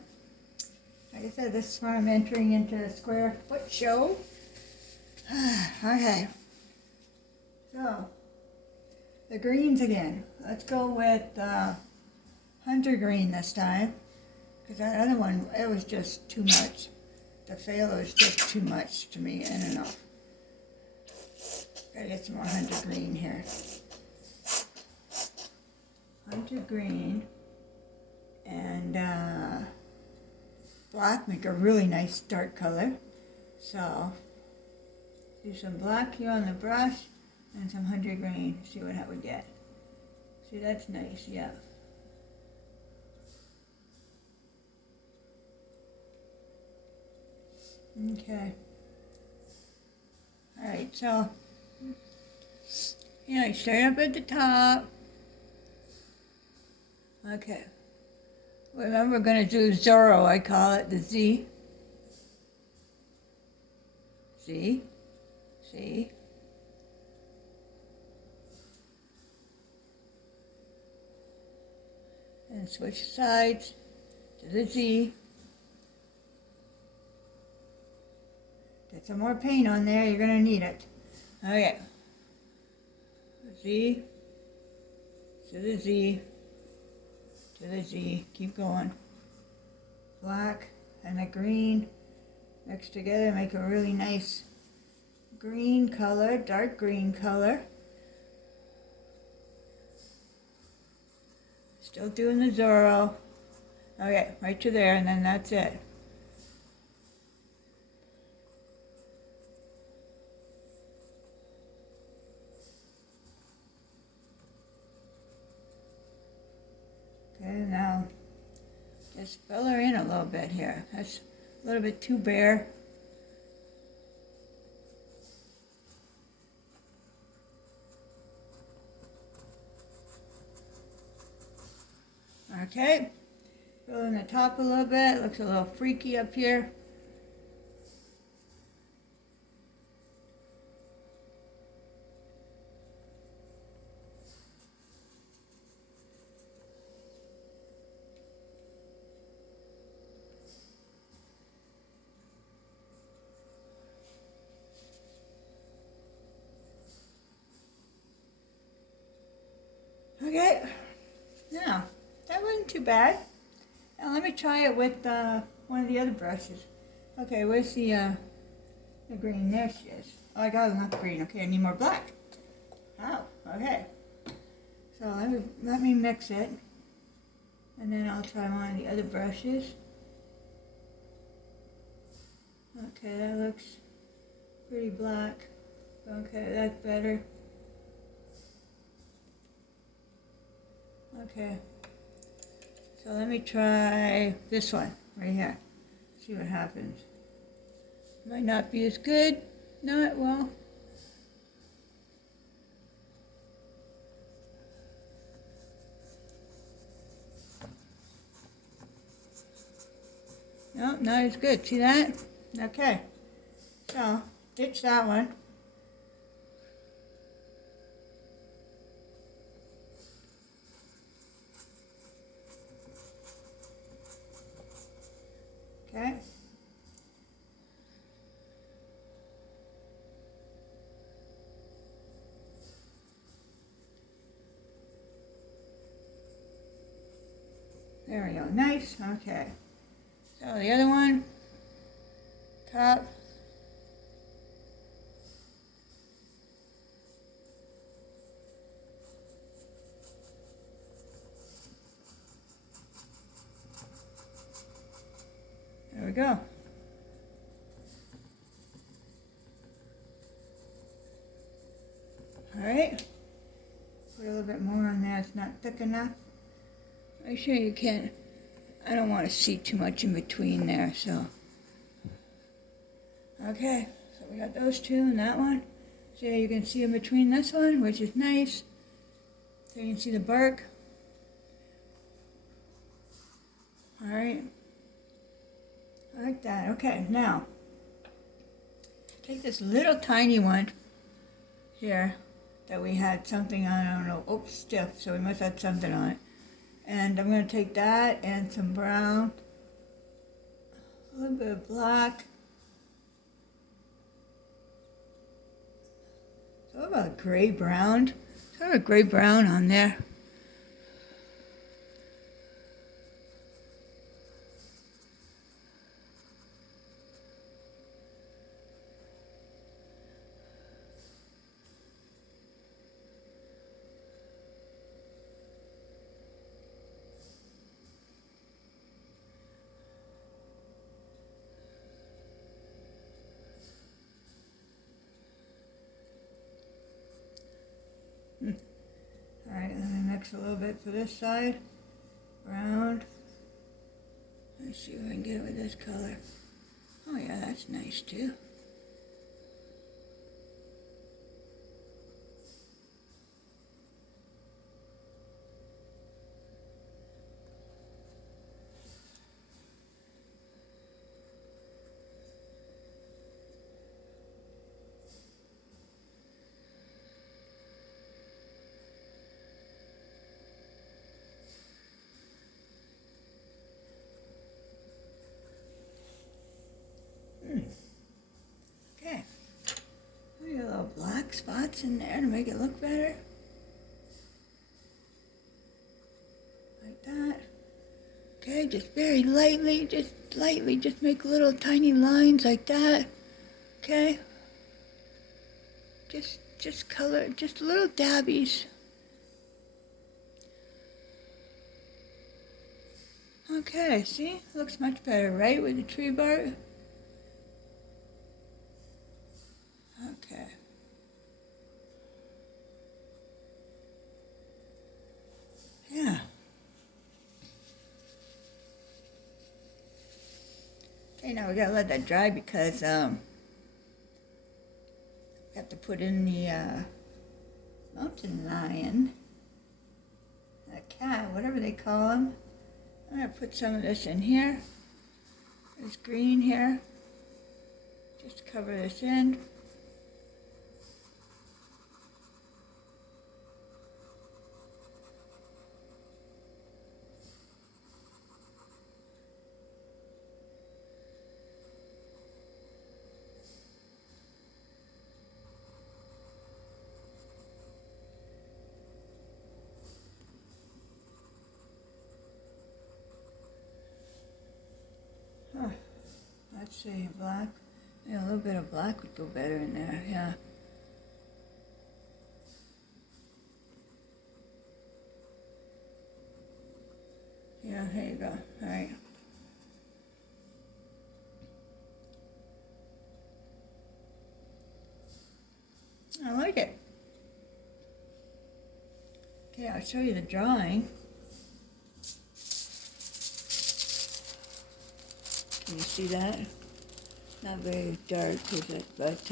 Like I said, this is when I'm entering into the square foot show. Okay. So, the greens again. Let's go with hunter green this time. Because that other one, it was just too much. The phthalo is just too much to me. I don't know. Gotta get some more hunter green here. Hunter green and black make a really nice dark color. So, do some black here on the brush and some hunter green. See what that would get. See, that's nice, yeah. Okay. Alright, so, you know, start up at the top. Okay. Remember, we're going to do Zorro, I call it, the Z. See? See? And switch sides to the Z. Get some more paint on there, you're going to need it. Okay. Z to the Z to the Z. Keep going. Black and the green mixed together make a really nice green color, dark green color. Still doing the Zorro. Okay, right to there, and then that's it. Okay, now just fill her in a little bit here. That's a little bit too bare. Okay, fill in the top a little bit. Looks a little freaky up here. Okay, now that wasn't too bad. Now let me try it with one of the other brushes. Okay, where's the green? There she is. Oh, I got enough green. Okay, I need more black. Oh, okay. So let me mix it, and then I'll try one of the other brushes. Okay, that looks pretty black. Okay, that's better. Okay, so let me try this one right here. See what happens. Might not be as good. No, it will. No, not as good. See that? Okay, so ditch that one. Okay. There we go. Nice. Okay. So the other one, top. There we go. All right. Put a little bit more on there. It's not thick enough. Make sure you can. I don't want to see too much in between there, so. Okay, so we got those two and that one. So you can see in between this one, which is nice. So you can see the bark. All right. I like that. Okay, now take this little tiny one here that we had something on. I don't know. Oh, stiff. So we must have had something on it. And I'm going to take that and some brown, a little bit of black. So about gray brown. Sort of a gray brown on there. Alright, and then mix a little bit for this side. Round. Let's see if I can get it with this color. Oh yeah, that's nice too. black spots in there to make it look better. Like that. Okay, just very lightly, just make little tiny lines like that. Okay? Just color, just little dabbies. Okay, see? Looks much better, right, with the tree bark? Okay. Yeah. Okay, now we gotta let that dry because we have to put in the mountain lion, a cat, whatever they call them. I'm gonna put some of this in here. This green here. Just cover this in. Huh. Let's see, black. Yeah, a little bit of black would go better in there, yeah. Yeah, there you go. All right. I like it. Okay, I'll show you the drawing. Can you see that? Not very dark, is it? But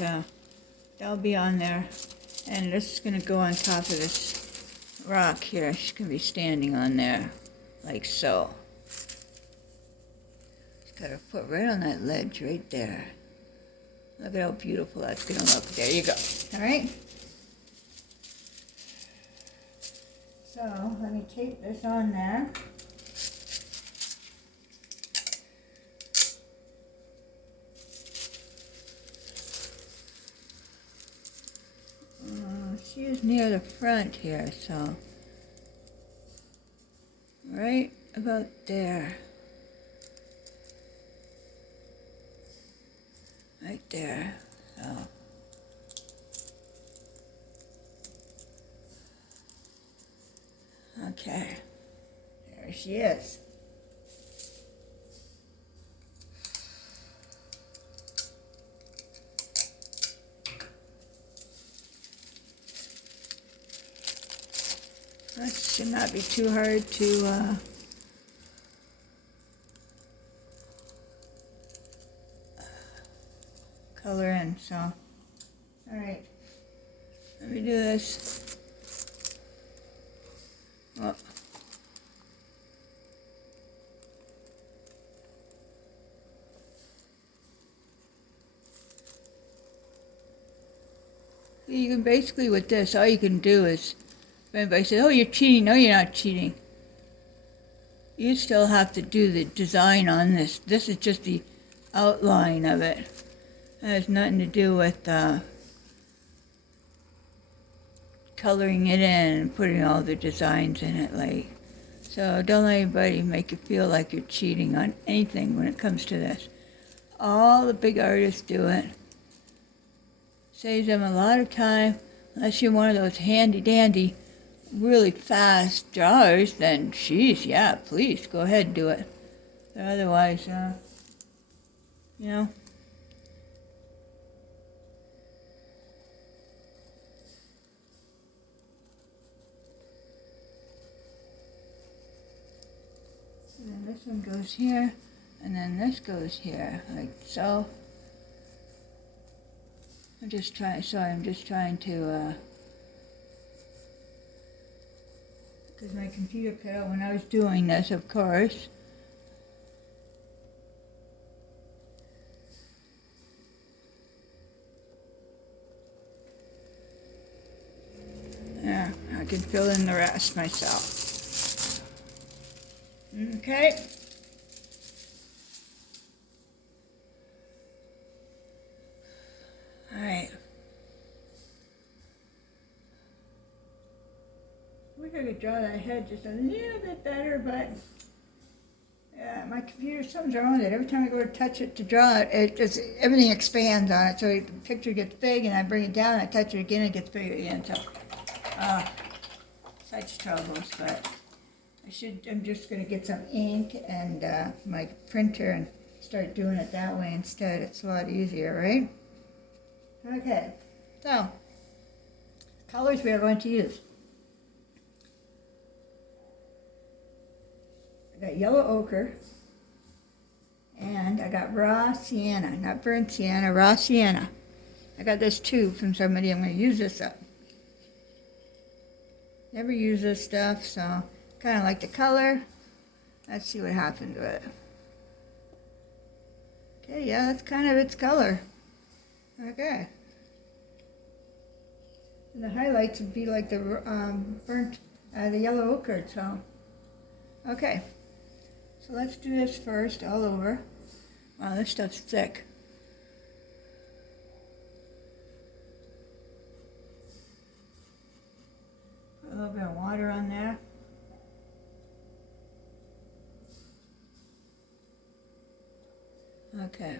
that'll be on there. And this is going to go on top of this rock here. She's going to be standing on there, like so. She's got her foot right on that ledge right there. Look at how beautiful that's going to look. There you go. All right? So let me tape this on there. She is near the front here, so right about there. Right there, so. Okay, there she is. That should not be too hard to color in, so. All right, let me do this. Oh. You can basically, with this, all you can do is, if anybody says, oh, you're cheating, no, you're not cheating. You still have to do the design on this. This is just the outline of it. It has nothing to do with coloring it in and putting all the designs in it. Like, so don't let anybody make you feel like you're cheating on anything when it comes to this. All the big artists do it. Saves them a lot of time. Unless you're one of those handy-dandy, really fast drawers, then geez, yeah, please, go ahead and do it. But otherwise, you know. And then this one goes here, and then this goes here, like so. I'm just trying to, because my computer cut out when I was doing this, of course. Yeah, I can fill in the rest myself. Okay. All right. wish I could draw that head just a little bit better, but my computer, something's wrong with it. Every time I go to touch it to draw it, it just, everything expands on it. So the picture gets big, and I bring it down, I touch it again, it gets bigger again. So, such troubles, but I'm just going to get some ink and my printer and start doing it that way instead. It's a lot easier, right? Okay, so colors we are going to use. I got yellow ochre, and I got raw sienna, not burnt sienna, raw sienna. I got this tube from somebody. I'm going to use this up. Never use this stuff, so kind of like the color. Let's see what happens with it. Okay, yeah, that's kind of its color. Okay. And the highlights would be like the the yellow ochre, so. Okay. So let's do this first all over. Wow, this stuff's thick. Put a little bit of water on there. Okay.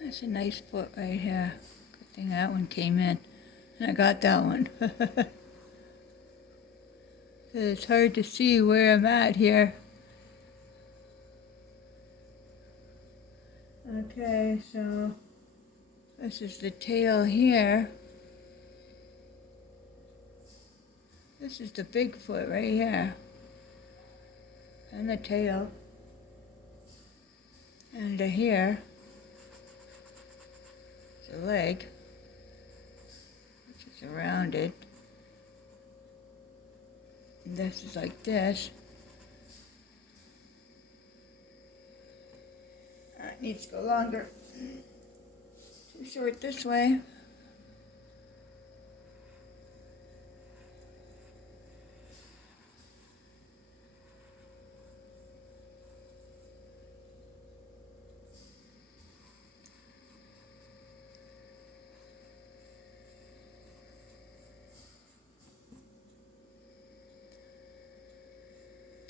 That's a nice foot right here. Good thing that one came in. And I got that one. It's hard to see where I'm at here. Okay, so this is the tail here. This is the big foot right here. And the tail. And here. The leg, which is rounded. And this is like this. It needs to go longer. Too short this way.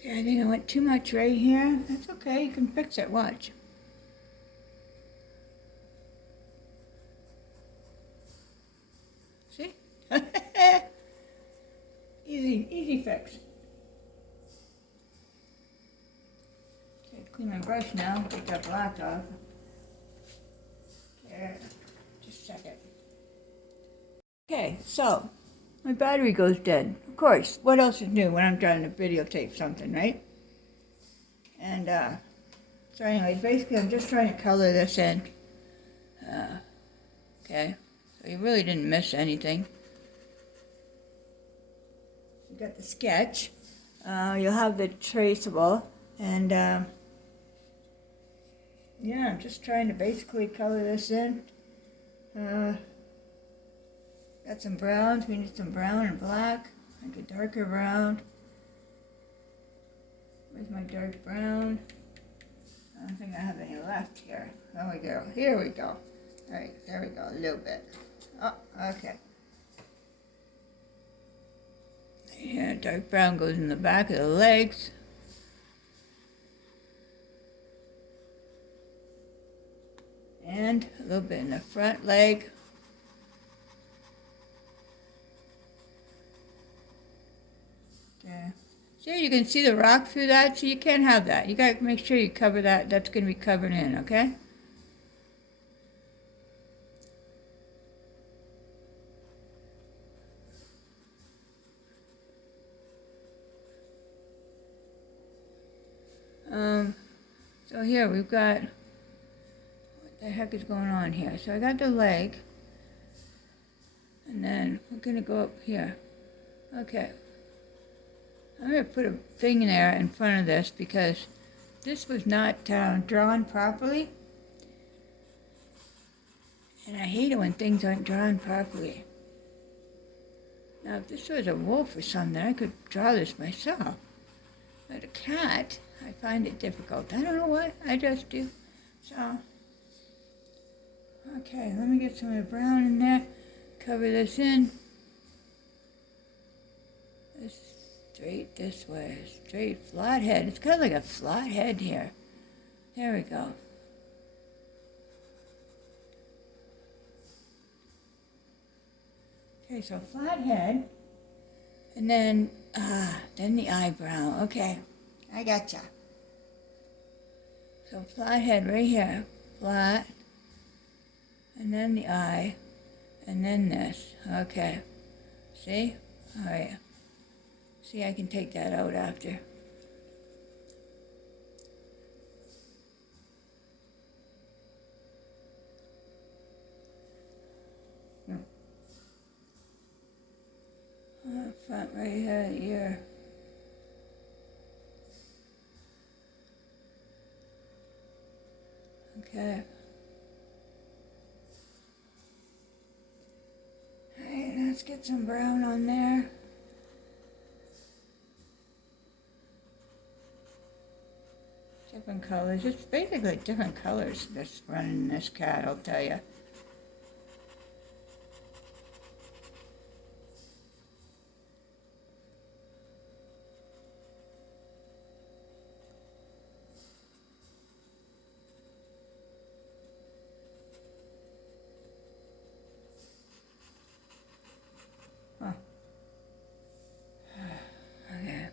Okay, I think I went too much right here. That's okay, you can fix it, watch. See? Easy fix. Okay, clean my brush now, get that black off. Okay, just a second. Okay, so my battery goes dead. Of course, what else is new when I'm trying to videotape something, right? And so anyways, basically I'm just trying to color this in. Okay, so you really didn't miss anything. You got the sketch. You'll have the traceable, and yeah, I'm just trying to basically color this in. Got some browns. We need some brown and black. Like a darker brown. Where's my dark brown? I don't think I have any left here. There we go. Here we go. Alright, there we go. A little bit. Oh, okay. Yeah, dark brown goes in the back of the legs. And a little bit in the front leg. There. See, you can see the rock through that, so you can't have that. You got to make sure you cover that. That's going to be covered in, okay? So here we've got, what the heck is going on here? So I got the leg, and then we're going to go up here. Okay. I'm going to put a thing in there in front of this because this was not drawn properly. And I hate it when things aren't drawn properly. Now, if this was a wolf or something, I could draw this myself. But a cat, I find it difficult. I don't know why, I just do. So, okay, let me get some of the brown in there. Cover this in. Straight this way, straight flat head. It's kind of like a flat head here. There we go. Okay, so flat head, and then the eyebrow. Okay, I gotcha. So flat head right here, flat, and then the eye, and then this. Okay, see? All right. See, I can take that out after. Front right here, the ear. Okay. Alright, let's get some brown on there. Different colors. It's basically different colors that's running this cat, I'll tell you. Huh. Okay.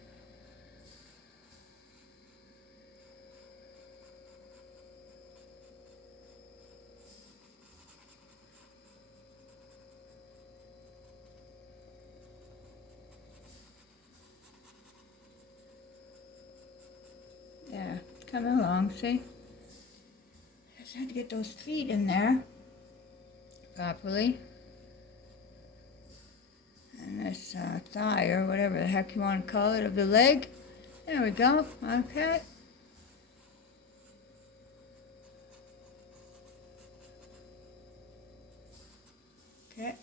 Yeah, it's coming along, see? Just have to get those feet in there properly. And this thigh, or whatever the heck you want to call it, of the leg. There we go. Okay. Okay.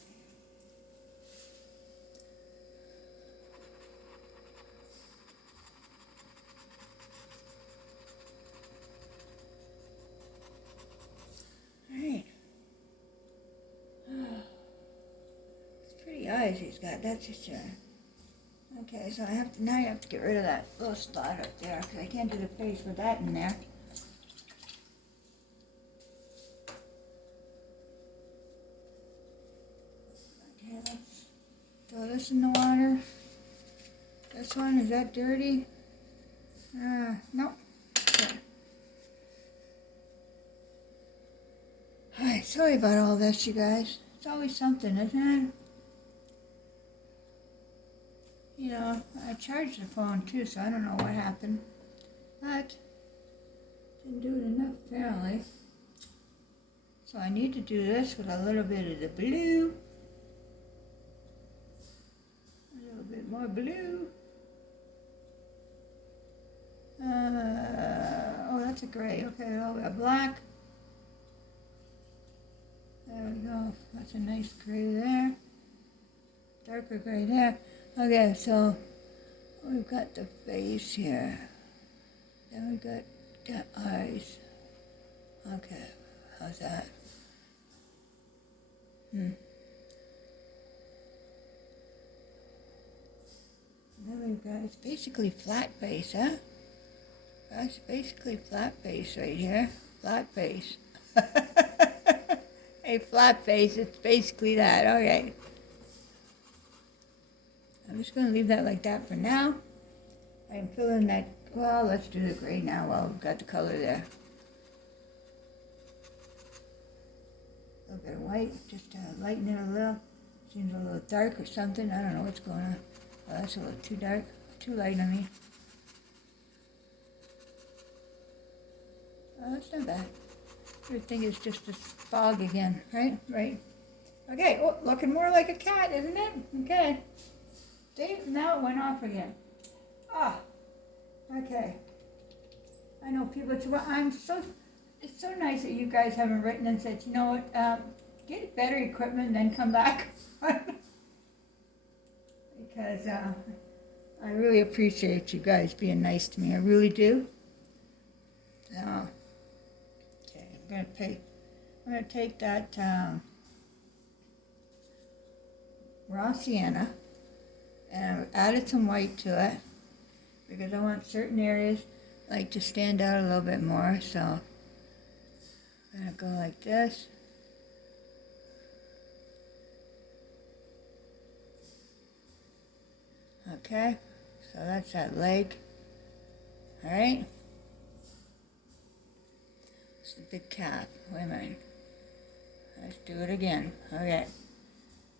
Alright. It's pretty eyes he's got, that's for sure. Okay, so now you have to get rid of that little spot right there, because I can't do the face with that in there. Okay, let's throw this in the water. This one, is that dirty? Nope. Okay. Alright, sorry about all this, you guys. It's always something, isn't it? You know, I charged the phone too, so I don't know what happened. But, didn't do it enough apparently. So I need to do this with a little bit of the blue. A little bit more blue. Oh, that's a gray. Okay, oh, we got black. There we go. That's a nice gray there. Darker gray there. Okay, so we've got the face here. Then we've got the eyes. Okay, how's that? Then we've got, it's basically flat face, huh? That's basically flat face right here. Flat face. Hey, flat face, it's basically that. Okay. I'm just going to leave that like that for now. I'm filling that, well, let's do the gray now while we've got the color there. A little bit of white, just to lighten it a little. Seems a little dark or something. I don't know what's going on. Oh, that's a little too dark, too light on me. Oh, that's not bad. Everything is just this fog again, right? Right. Okay, oh, looking more like a cat, isn't it? Okay. Now it went off again. Ah, okay. I know people, it's so nice that you guys haven't written and said, you know what, get better equipment and then come back. Because I really appreciate you guys being nice to me. I really do. So, okay, I'm gonna take that raw sienna and I've added some white to it because I want certain areas like to stand out a little bit more. So I'm gonna go like this. Okay, so that's that leg. All right. It's the big calf. Wait a minute. Let's do it again. Okay.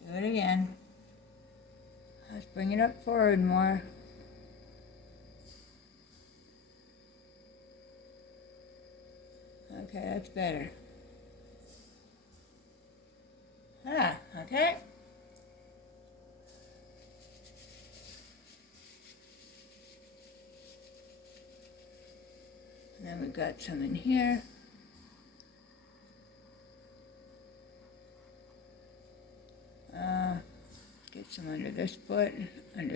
Do it again. Let's bring it up forward more. Okay, that's better. Okay. And then we got some in here. Get some under this foot, The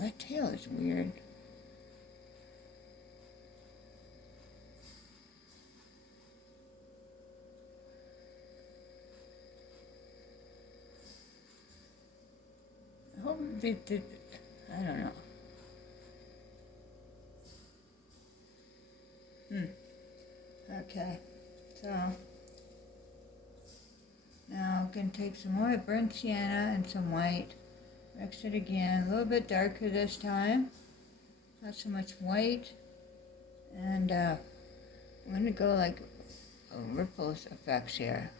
that tail is weird. I hope I don't know. Okay, so now I'm going to take some more burnt sienna and some white, mix it again, a little bit darker this time, not so much white, and I'm going to go like ripples effects here.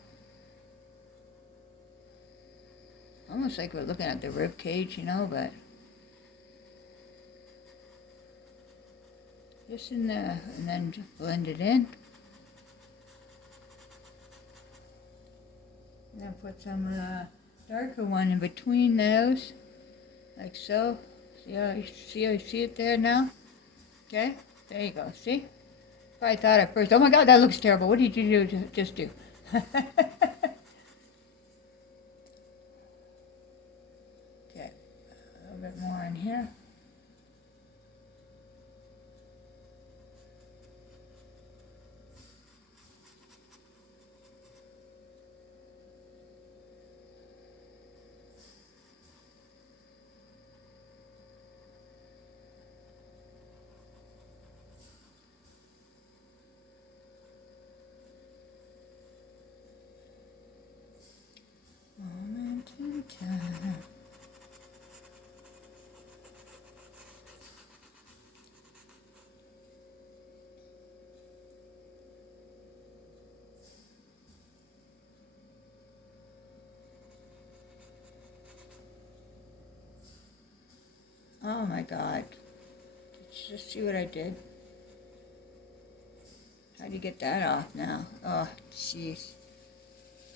Almost like we're looking at the rib cage, you know, but just in there, and then blend it in. And then put some darker one in between those, like so. See how you see it there now? Okay, there you go. See? Probably thought at first, oh my God, that looks terrible. What did you just do? Okay, a little bit more in here. Moment in time. Oh my God. Did you just see what I did? How do you get that off now? Oh, jeez.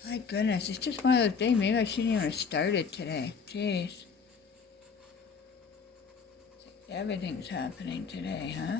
My goodness, it's just one of those days. Maybe I shouldn't even have started today. Jeez. Everything's happening today, huh?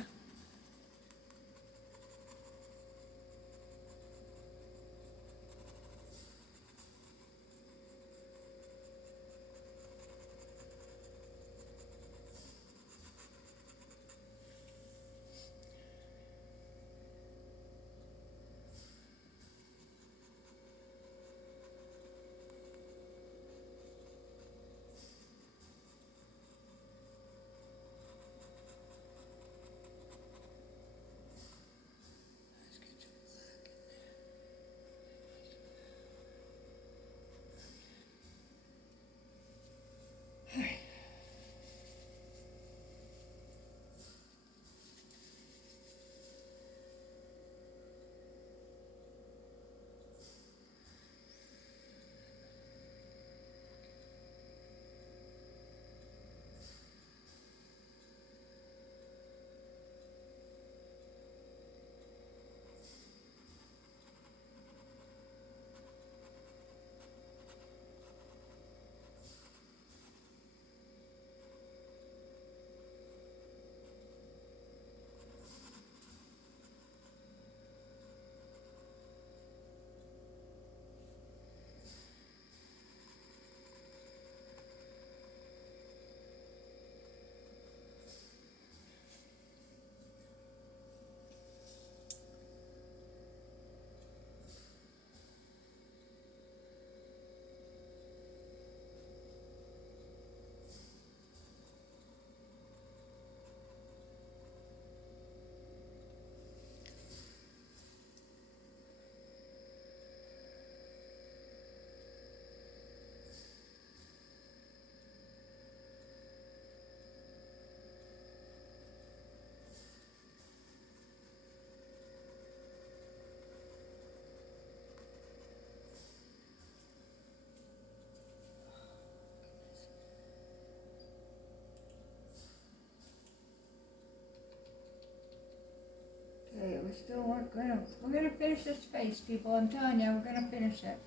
we're gonna finish this face, people. I'm telling you, we're gonna finish it.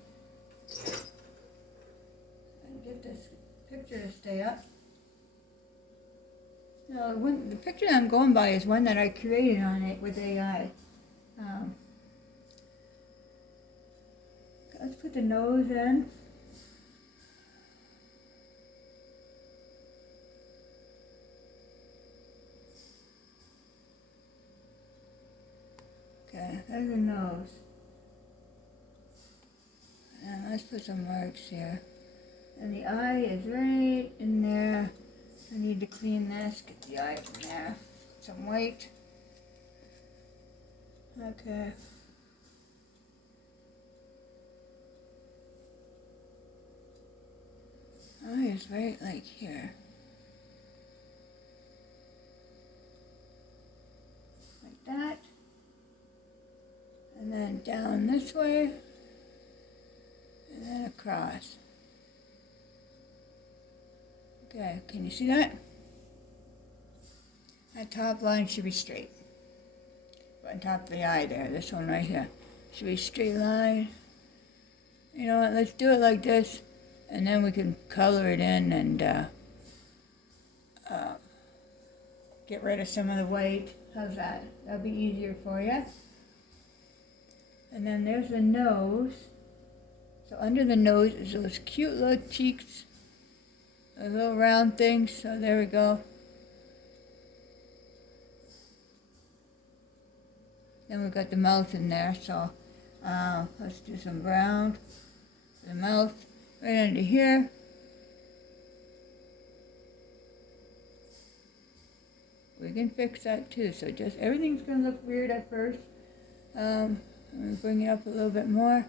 And get this picture to stay up. No, the picture that I'm going by is one that I created on it with AI. Let's put the nose in. Okay, there's the nose. And let's put some marks here. And the eye is right in there. I need to clean this, get the eye in there. Some white. Okay. Eye is right like here. Like that. And then down this way. And then across. Okay, can you see that? That top line should be straight. On top of the eye there, this one right here. Should be a straight line. You know what, let's do it like this, and then we can color it in and get rid of some of the white. How's that? That'll be easier for you. And then there's the nose. So under the nose is those cute little cheeks. Those little round things, so there we go. Then we've got the mouth in there, so let's do some brown for the mouth right under here. We can fix that too, so just everything's going to look weird at first. I'm going to bring it up a little bit more.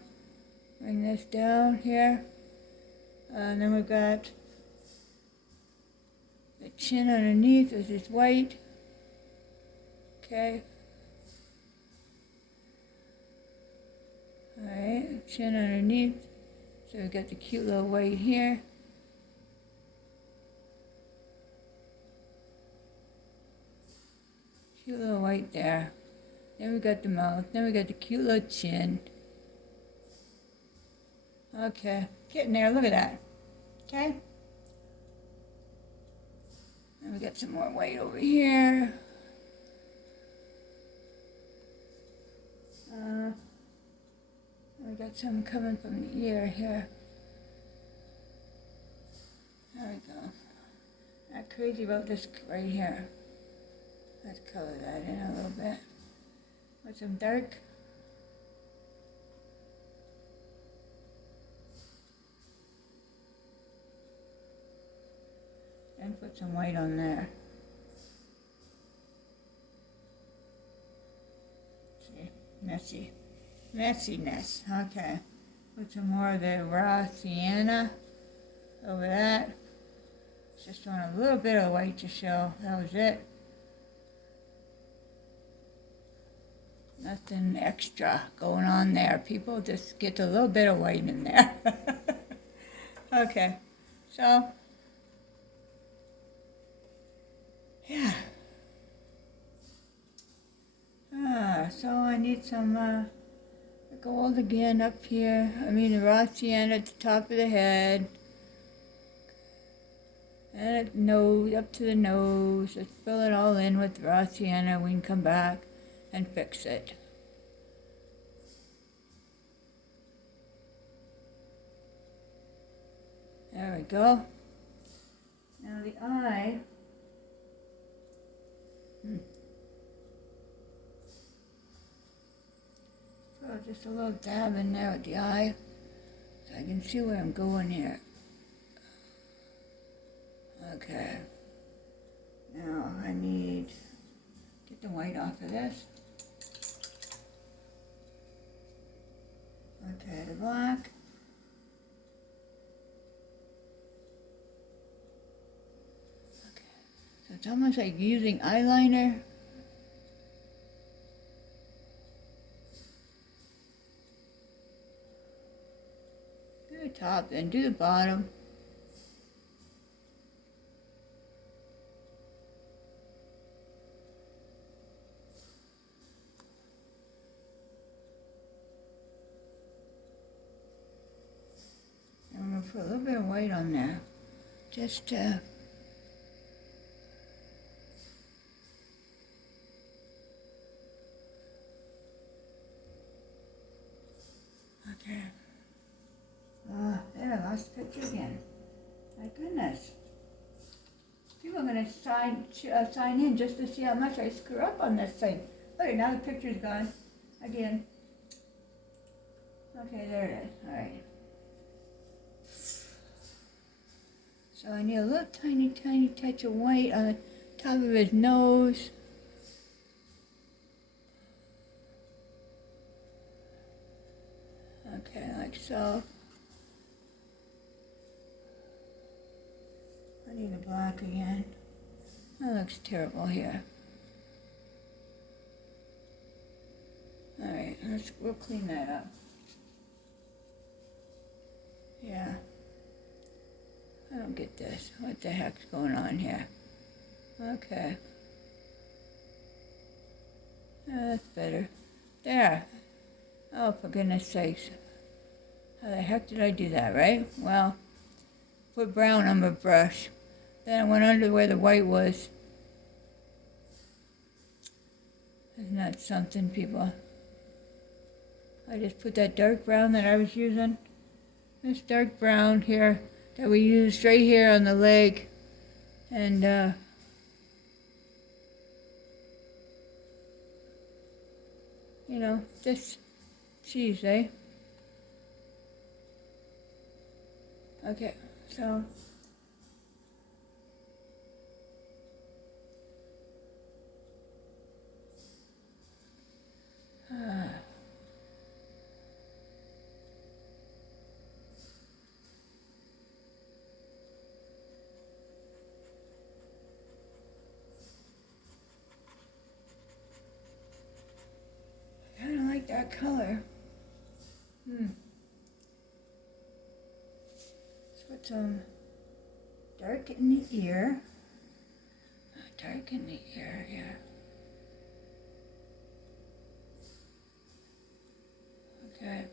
Bring this down here. And then we've got the chin underneath is this white. Okay. Alright, chin underneath. So we've got the cute little white here. Cute little white there. Then we got the mouth. Then we got the cute little chin. Okay, getting there. Look at that. Okay. And we got some more white over here. We got some coming from the ear here. There we go. Not crazy about this right here. Let's color that in a little bit. With some dark. And put some white on there. See, messiness. Okay. Put some more of the raw sienna over that. Just want a little bit of white to show. That was it. Nothing extra going on there. People just get a little bit of white in there. Okay. So, yeah. So I need some gold again up here. I mean the raw sienna at the top of the head. And nose, up to the nose. Let's fill it all in with raw sienna. We can come back and fix it. There we go. Now the eye. So just a little dab in there with the eye, so I can see where I'm going here. Okay. Now I need to get the white off of this. Okay, the black. Okay. So it's almost like using eyeliner. Do the top, then do the bottom. put a little bit of white on there. Just okay. There, I lost the picture again. My goodness. People are going to sign in just to see how much I screw up on this thing. Look, now the picture's gone again. Okay, there it is. All right. So I need a little tiny, tiny touch of white on the top of his nose. Okay, like so. I need a black again. That looks terrible here. Alright, we'll clean that up. Yeah. I don't get this. What the heck's going on here? Okay. That's better. There. Oh, for goodness sakes. How the heck did I do that, right? Well, put brown on my brush. Then I went under where the white was. Isn't that something, people? I just put that dark brown that I was using. This dark brown here that we used right here on the leg. And, you know, this cheese, eh? Okay, so I kind of like that color. Let's put some dark in the ear. Dark in the ear, yeah. Okay,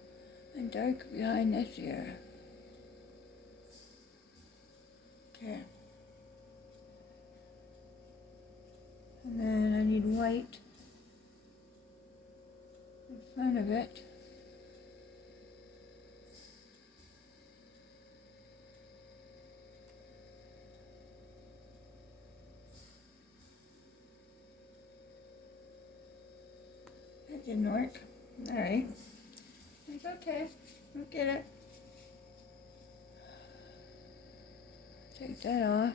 and dark behind this ear. Okay. And then I need white in front of it. That didn't work. All right. It's okay. I'll get it. Take that off.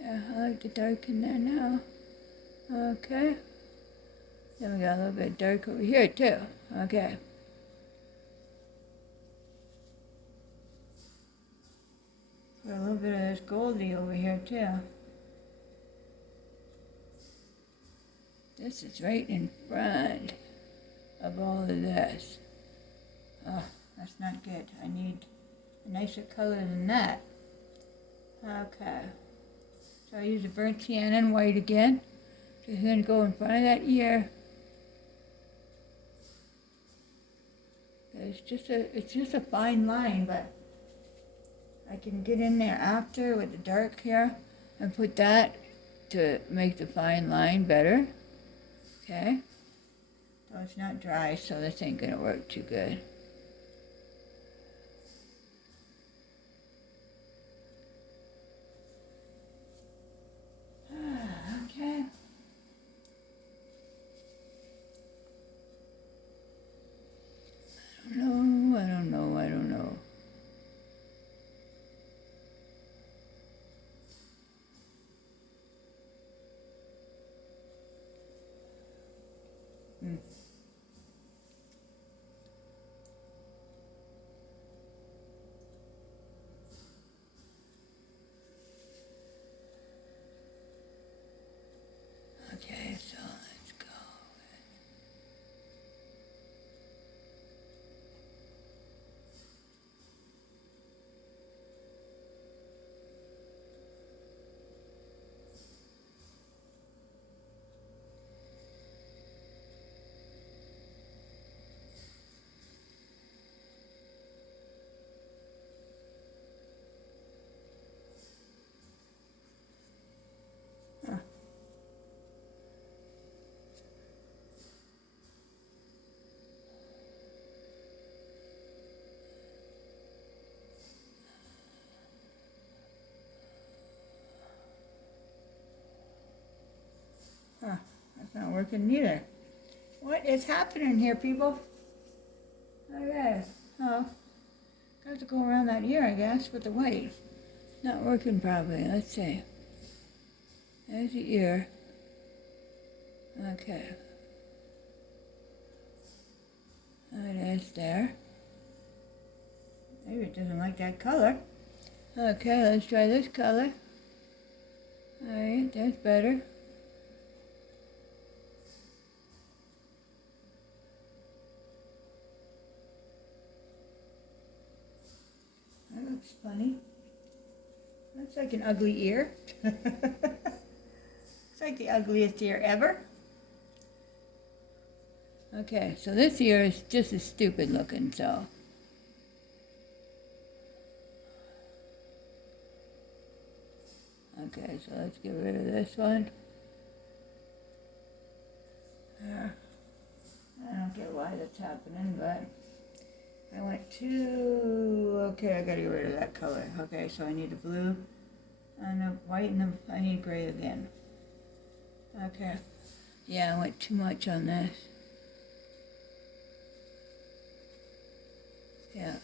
Yeah, I like the dark in there now. Okay. Then we got a little bit dark over here too. Okay. Got a little bit of this goldy over here too. This is right in front of all of this. Oh, that's not good. I need a nicer color than that. Okay. So I use a burnt sienna and white again. Just going to go in front of that ear. It's just a fine line, but I can get in there after with the dark here and put that to make the fine line better. Okay. So it's not dry, so this ain't gonna work too good. Okay. I don't know. Okay, so let's go. working neither. What is happening here, people? Okay. Oh, got to go around that ear, I guess, with the white. Not working properly. Let's see. There's the ear. Okay. It is there. Maybe it doesn't like that color. Okay, let's try this color. Alright, that's better. That looks funny. That's like an ugly ear. It's like the ugliest ear ever. Okay, so this ear is just as stupid looking, so. Okay, so let's get rid of this one. I don't get why that's happening, but I went to, okay, I gotta get rid of that color. Okay, so I need the blue and the white and I need gray again. Okay, yeah, I went too much on this. Yeah.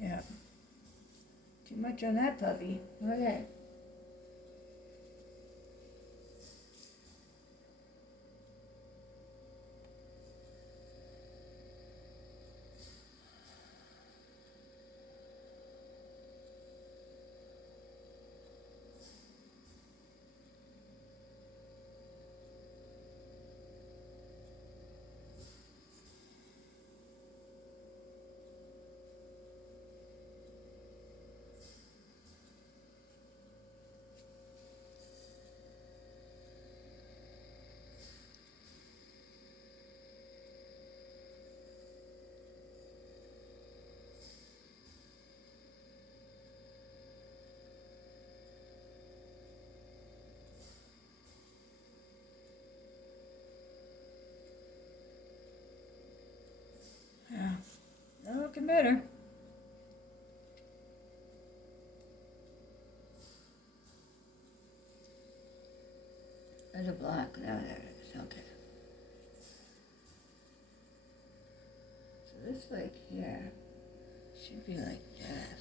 Yeah. Too much on that puppy. Okay. Yeah. They're looking better. There's a black. Now there it is. Okay. So this like here should be like that.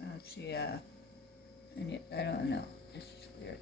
I don't see, I don't know. This is weird.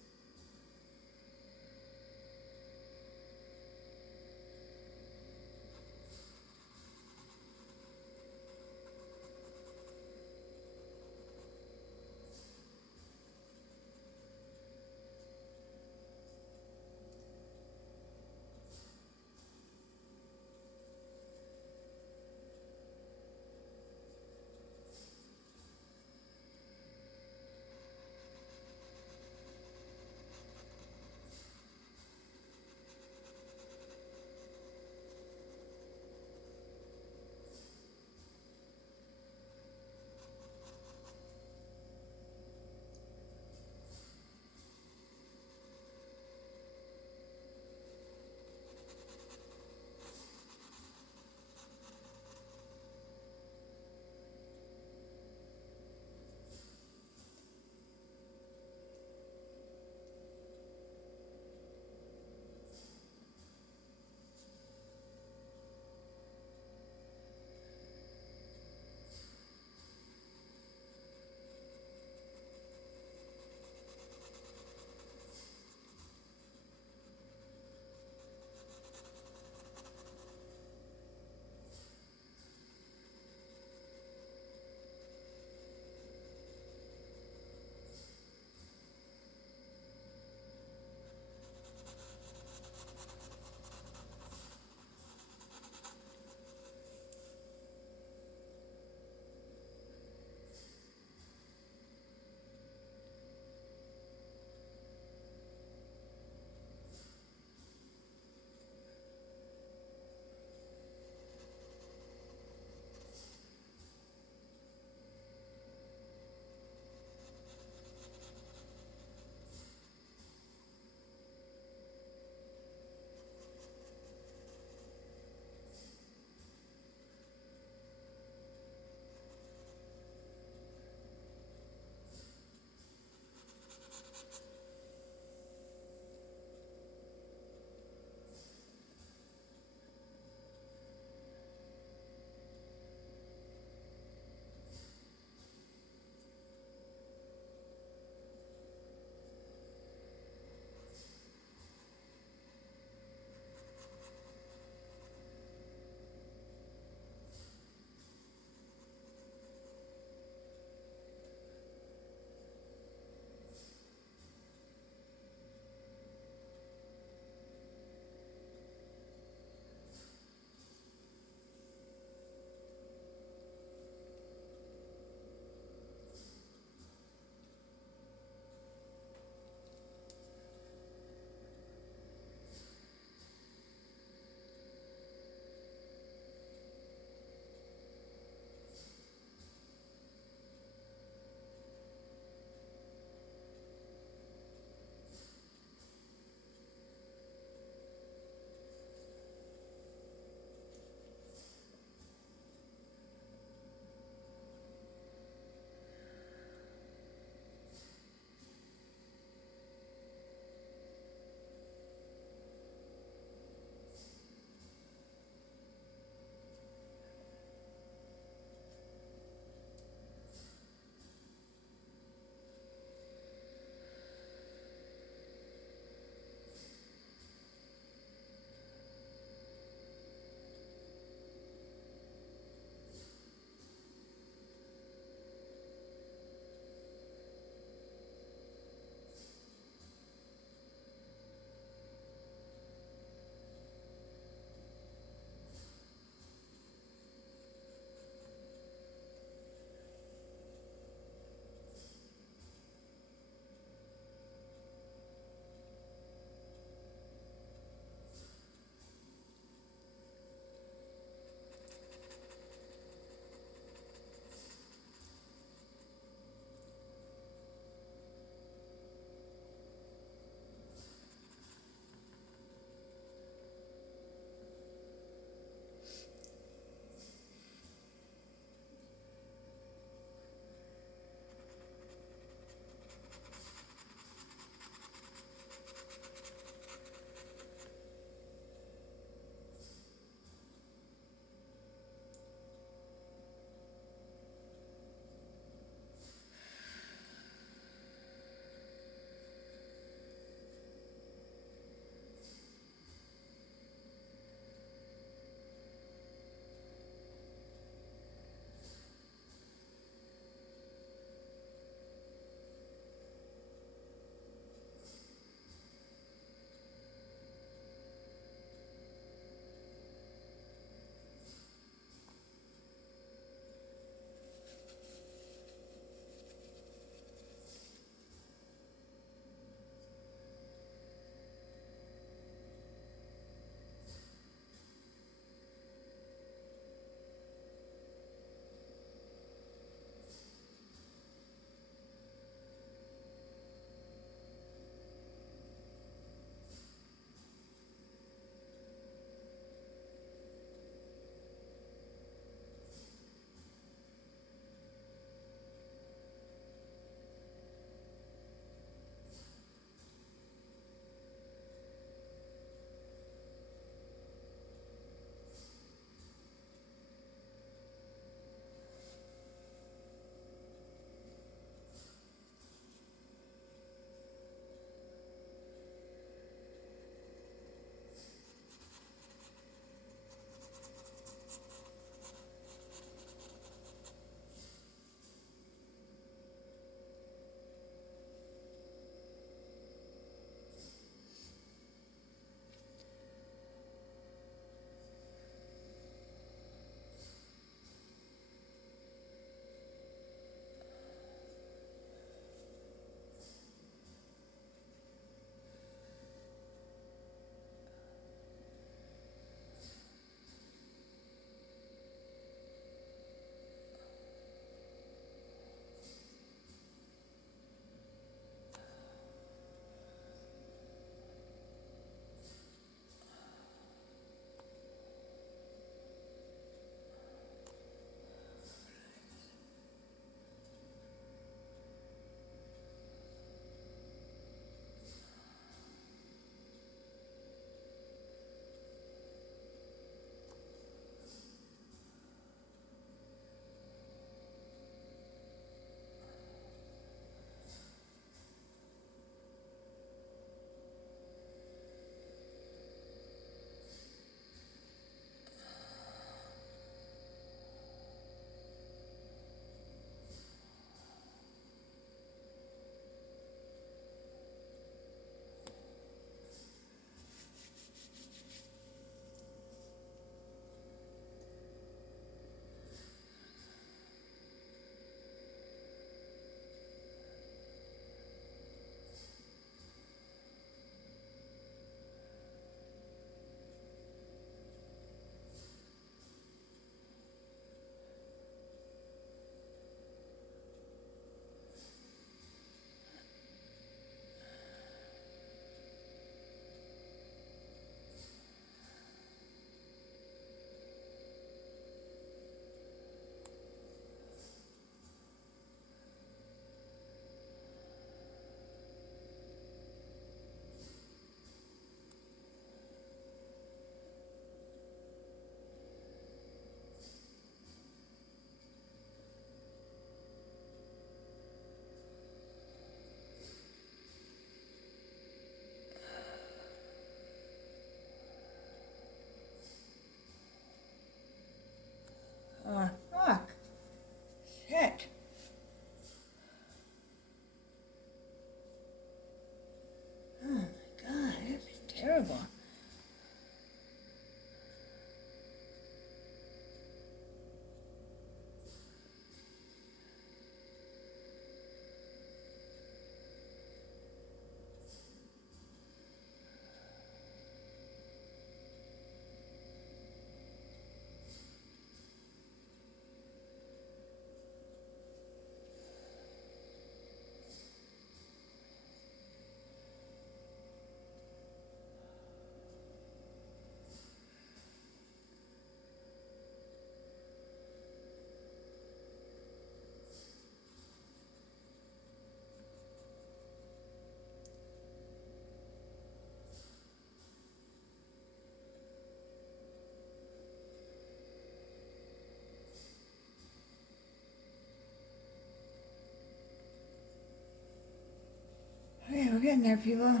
Okay, we're getting there, people.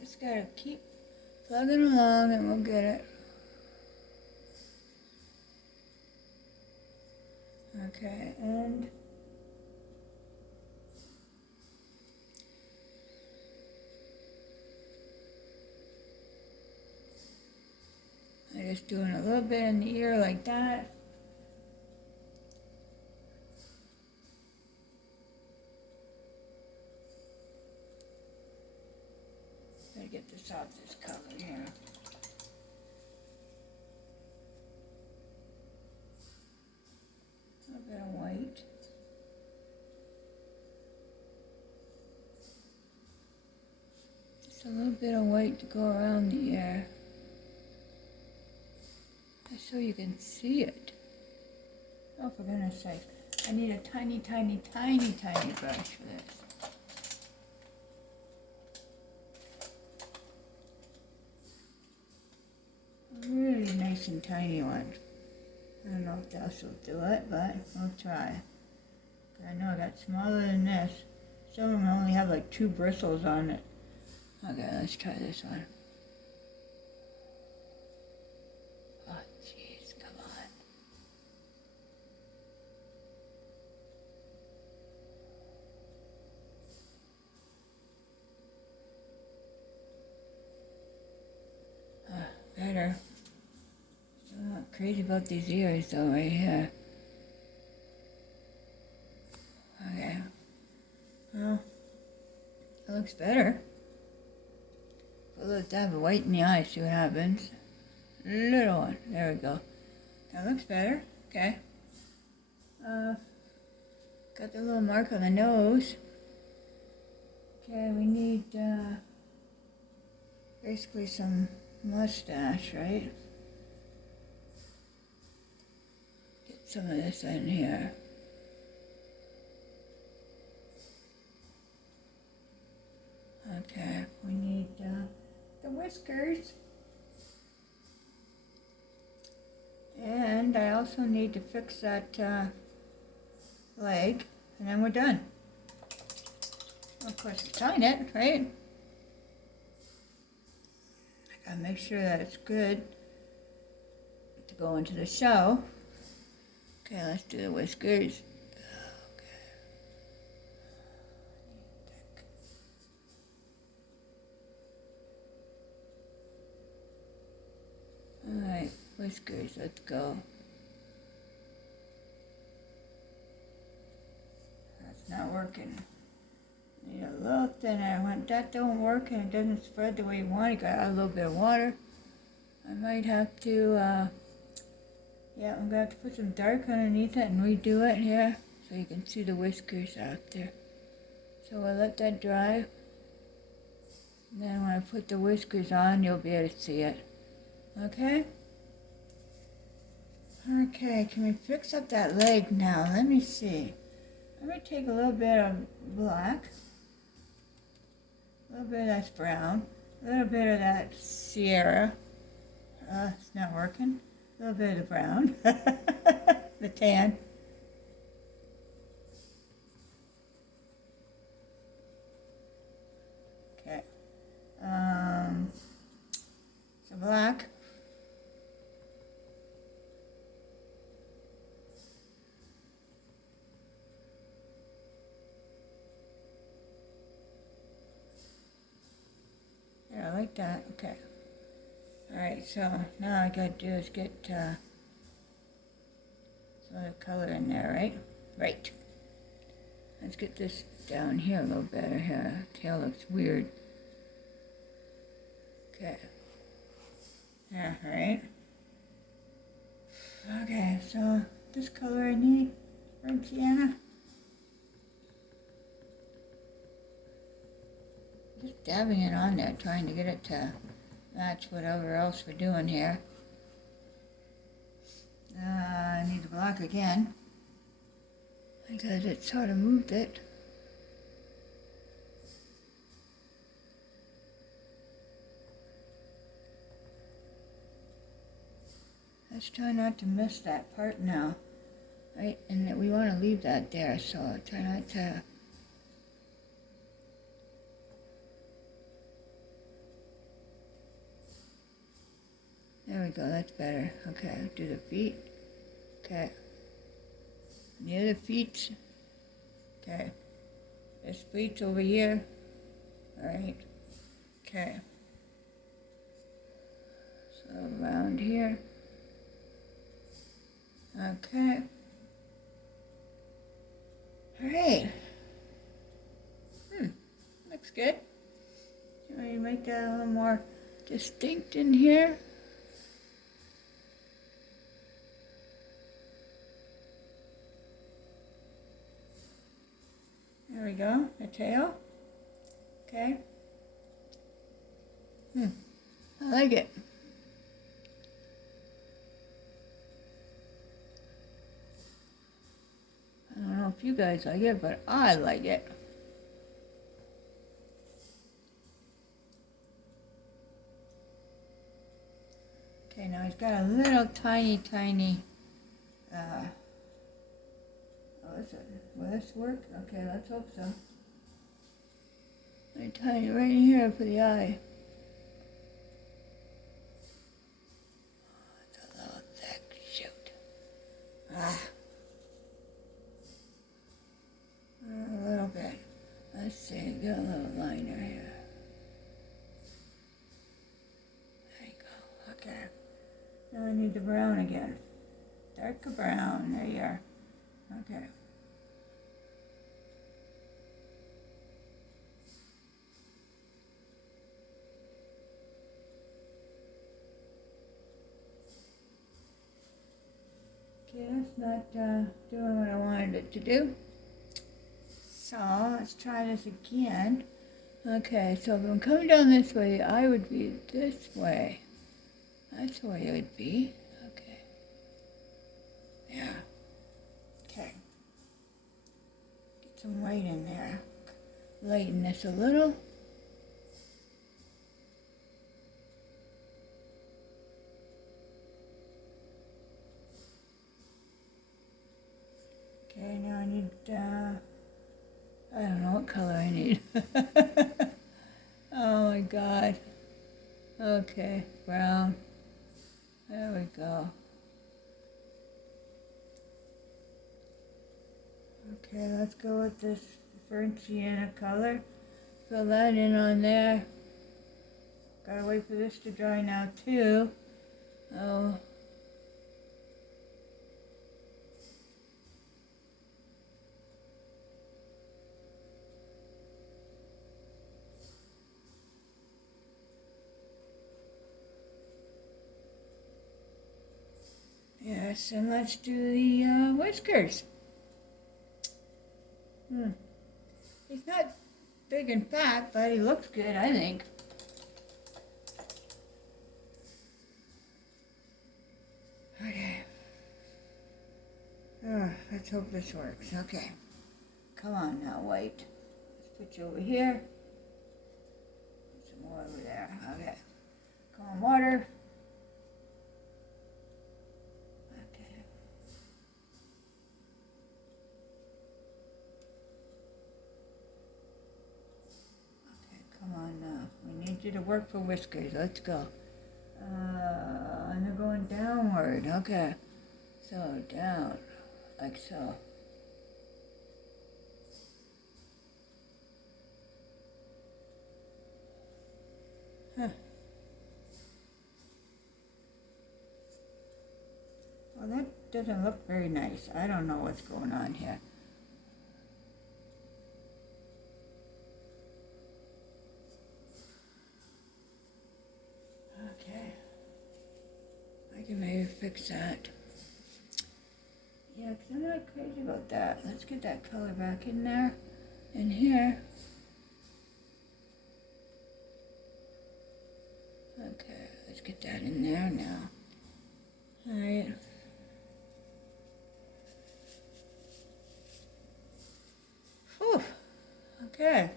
Just gotta keep plugging along and we'll get it. Okay, and I'm just doing a little bit in the ear like that. Gotta get this off this cover here. A little bit of white. Just a little bit of white to go around the ear. Just so you can see it. Oh, for goodness sake. I need a tiny, tiny, tiny, tiny brush for this. A really nice and tiny one. I don't know if this will do it, but we'll try. I know I got smaller than this. Some of them only have like 2 bristles on it. Okay, let's try this one. Oh, jeez, come on. Better. Still not crazy about these ears though, right here. Okay. Well, it looks better. Put a little dab of white in the eye, see what happens. Little one. There we go. That looks better. Okay. Got the little mark on the nose. Okay, we need basically some mustache, right? Get some of this in here. Okay, we need the whiskers. And I also need to fix that leg, and then we're done. Of course, sign it, right? I gotta make sure that it's good to go into the show. Okay, let's do the whiskers. Alright, whiskers, let's go. That's not working. Need a little thinner. When that don't work and it doesn't spread the way you want, you gotta add a little bit of water. I might have to, yeah, I'm gonna have to put some dark underneath it and redo it here so you can see the whiskers after. So I'll let that dry. And then when I put the whiskers on, you'll be able to see it. Okay? Okay, can we fix up that leg now? Let me see. I'm going to take a little bit of black, a little bit of that brown, a little bit of that sienna. It's not working. A little bit of the brown, the tan. Okay. So black. Yeah, I like that. Okay. Alright, so now all I gotta do is get some of the color in there, right? Right. Let's get this down here a little better here. Tail looks weird. Okay. Yeah, right. Okay, so this color I need from sienna. Just dabbing it on there, trying to get it to match whatever else we're doing here. I need the black again because it sort of moved it. Let's try not to miss that part now, right? And that we want to leave that there, so try not to There we go, that's better. Okay, do the feet. Okay. Near the feet. Okay. This feet's over here. Alright. Okay. So around here. Okay. Alright. Looks good. Can we make that a little more distinct in here? There we go, the tail. Okay. I like it. I don't know if you guys like it, but I like it. Okay, now he's got a little tiny, will this work? Okay, let's hope so. Very tiny right here for the eye. It's a little thick, shoot. A little bit. Let's see, got a little liner here. There you go, okay. Now I need the brown again. Darker brown, there you are. Okay. Okay, that's not doing what I wanted it to do. So let's try this again. Okay, so if I'm coming down this way, I would be this way. That's the way it would be. Okay. Yeah. Okay. Get some white in there. Lighten this a little. Okay, now I need, I don't know what color I need. Oh my God. Okay, brown. There we go. Okay, let's go with this burnt sienna color. Fill that in on there. Gotta wait for this to dry now too. Oh. Yes, and let's do the whiskers. He's not big and fat, but he looks good, I think. Okay. Let's hope this works. Okay. Come on now, white. Let's put you over here. Put some more over there. Okay. Come on, water. Come on now. We need you to work for whiskers. Let's go. And they're going downward. Okay. So down. Like so. Huh. Well, that doesn't look very nice. I don't know what's going on here. I can maybe fix that. Yeah, because I'm not crazy about that. Let's get that color back in there. And here. Okay, let's get that in there now. Alright. Whew. Okay.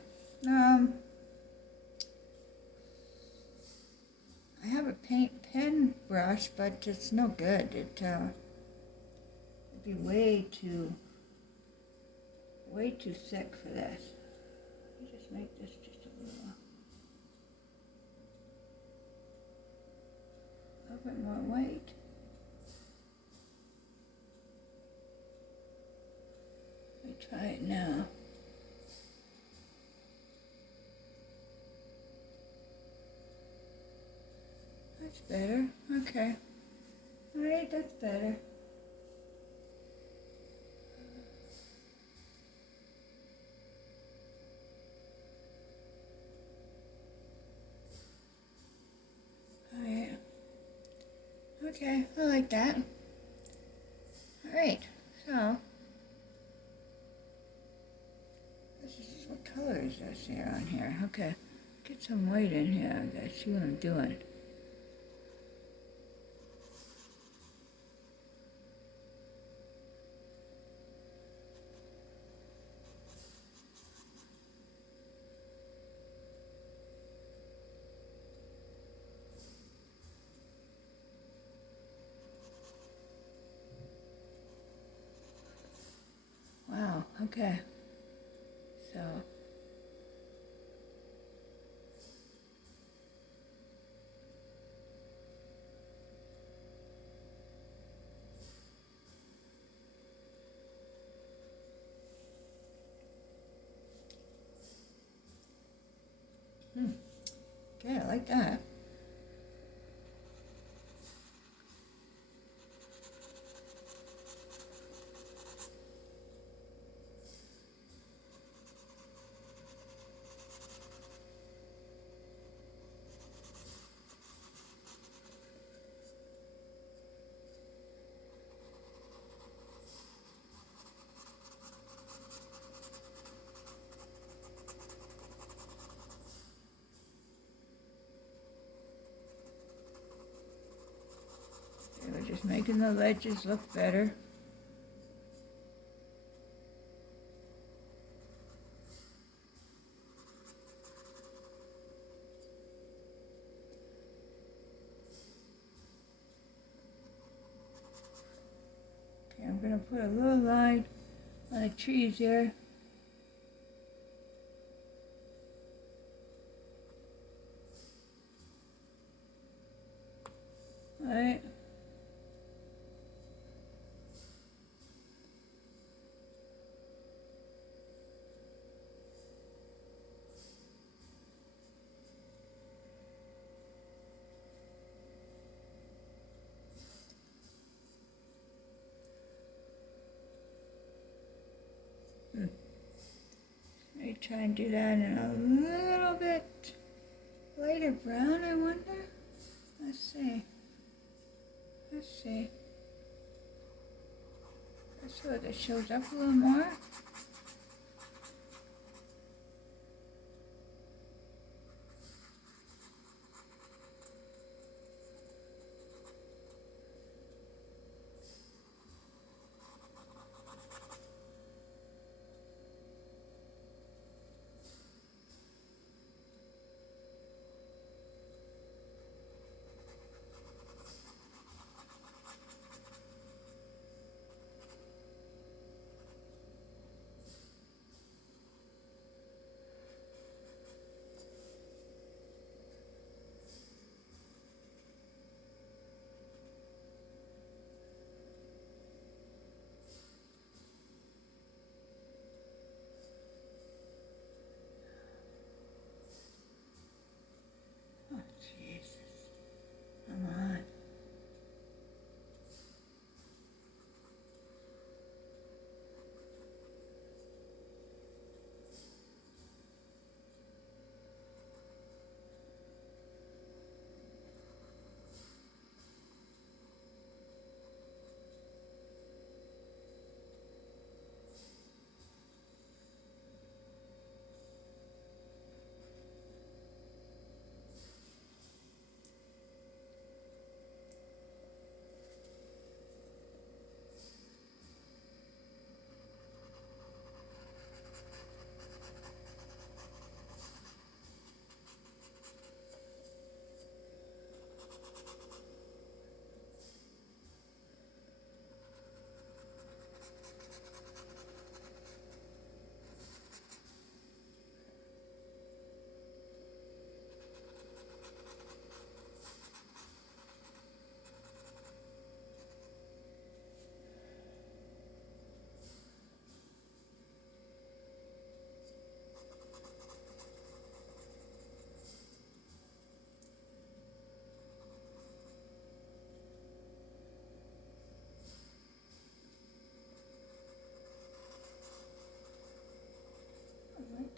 I have a paint pen brush, but it's no good. It'd be way too thick for this. Let me just make this just a bit more white. Let me try it now. That's better. Okay. All right, that's better. All right. Okay, I like that. All right, so this is what color is this here on here? Okay, get some white in here. I gotta see what I'm doing. Wow, okay. So, okay, I like that. We're just making the ledges look better. Okay, I'm gonna put a little line on the trees there. All right. Let me try and do that in a little bit lighter brown, I wonder. Let's see. Let's see. So that shows up a little more.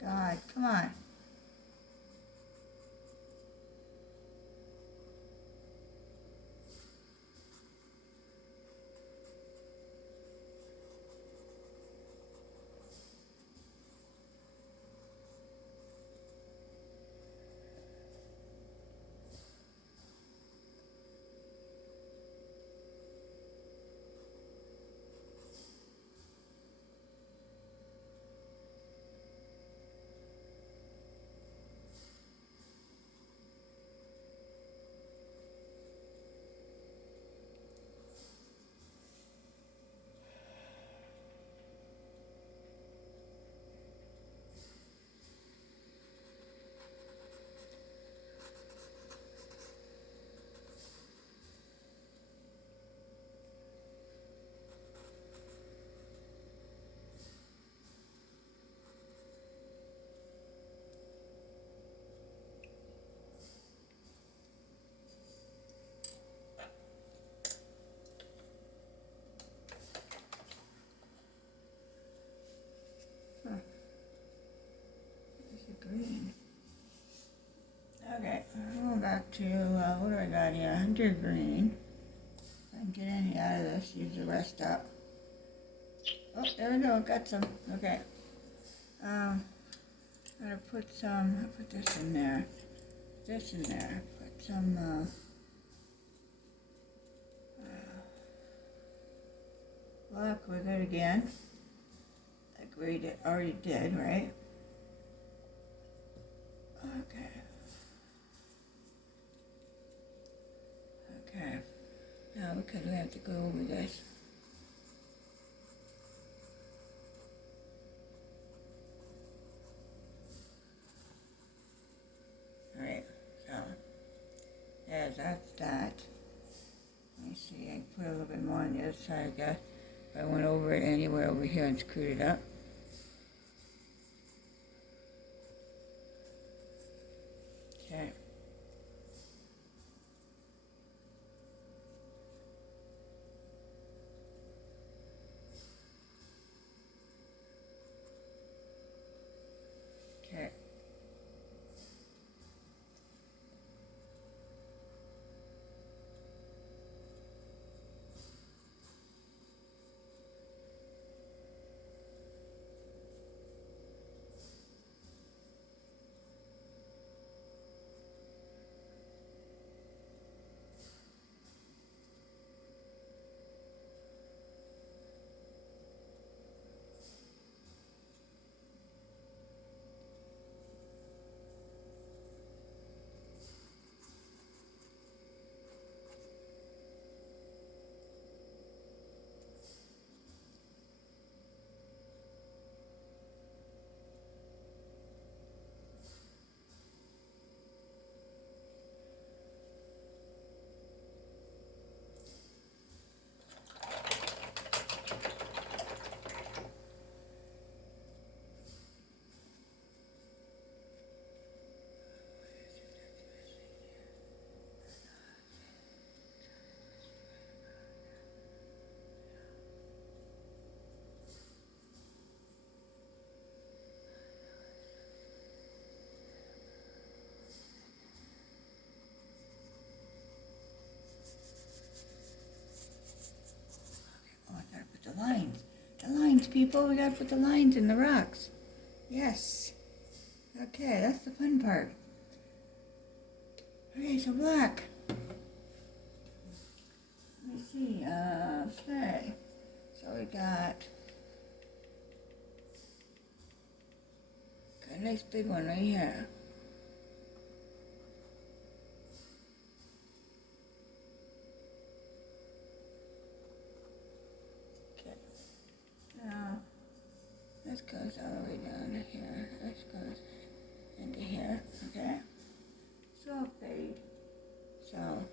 God, come on. Green. Okay, I'm going back to, what do I got here? Hunter green. If I can get any out of this, use the rest up. Oh, there we go, got some. Okay. I'm gonna put this in there. This in there. Put some, black with it again. Like we already did, right? Okay. Okay. Now because we have to go over this. Alright, so yeah, that's that. Let me see, I can put a little bit more on the other side, I guess. If I went over it anywhere over here and screwed it up. Okay. Okay. Oh, I gotta put the lines. The lines, people. We gotta put the lines in the rocks. Yes. Okay, that's the fun part. Okay, so black. Let me see. Okay. So we got a nice big one right here. Okay. Now, this goes all the way down to here. This goes into here. Okay. So I'll fade. So.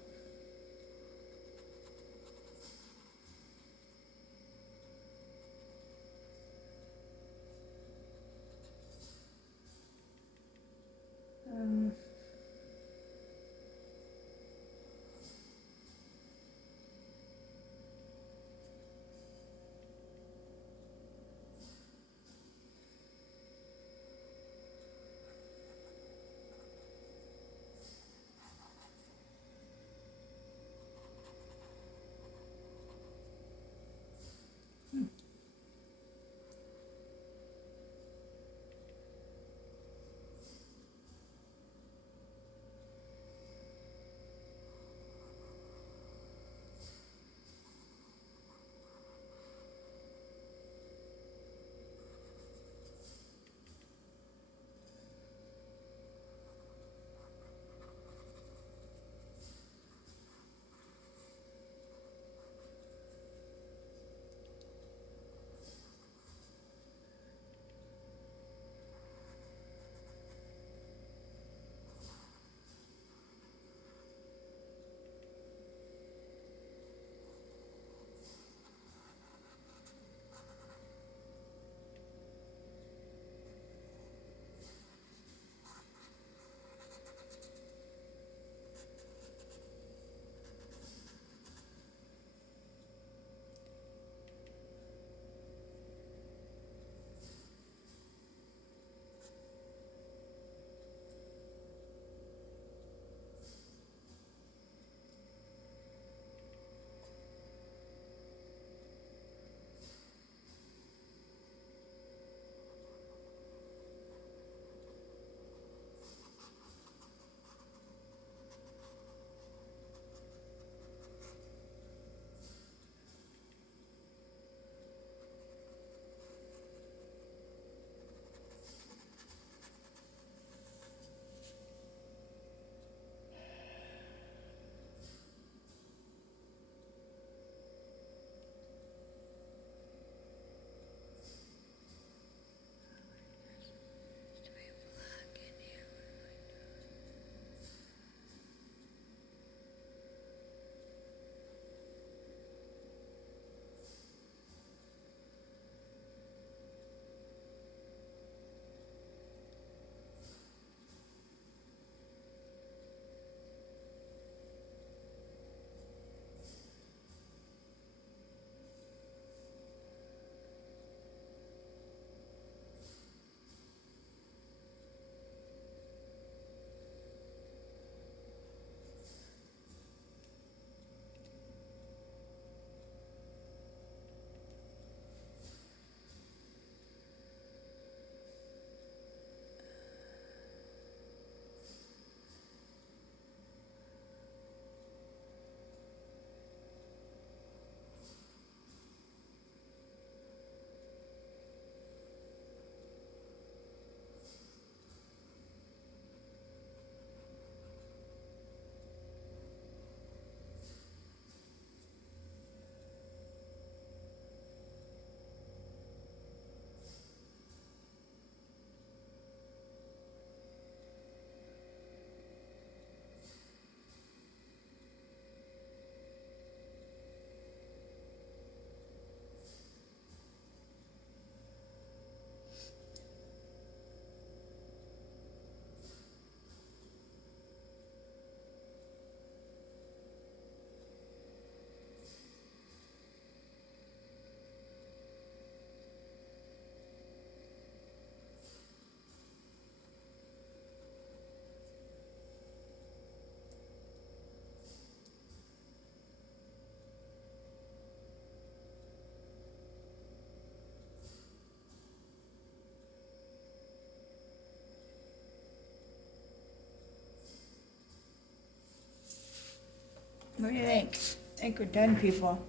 What do you think? I think we're done, people.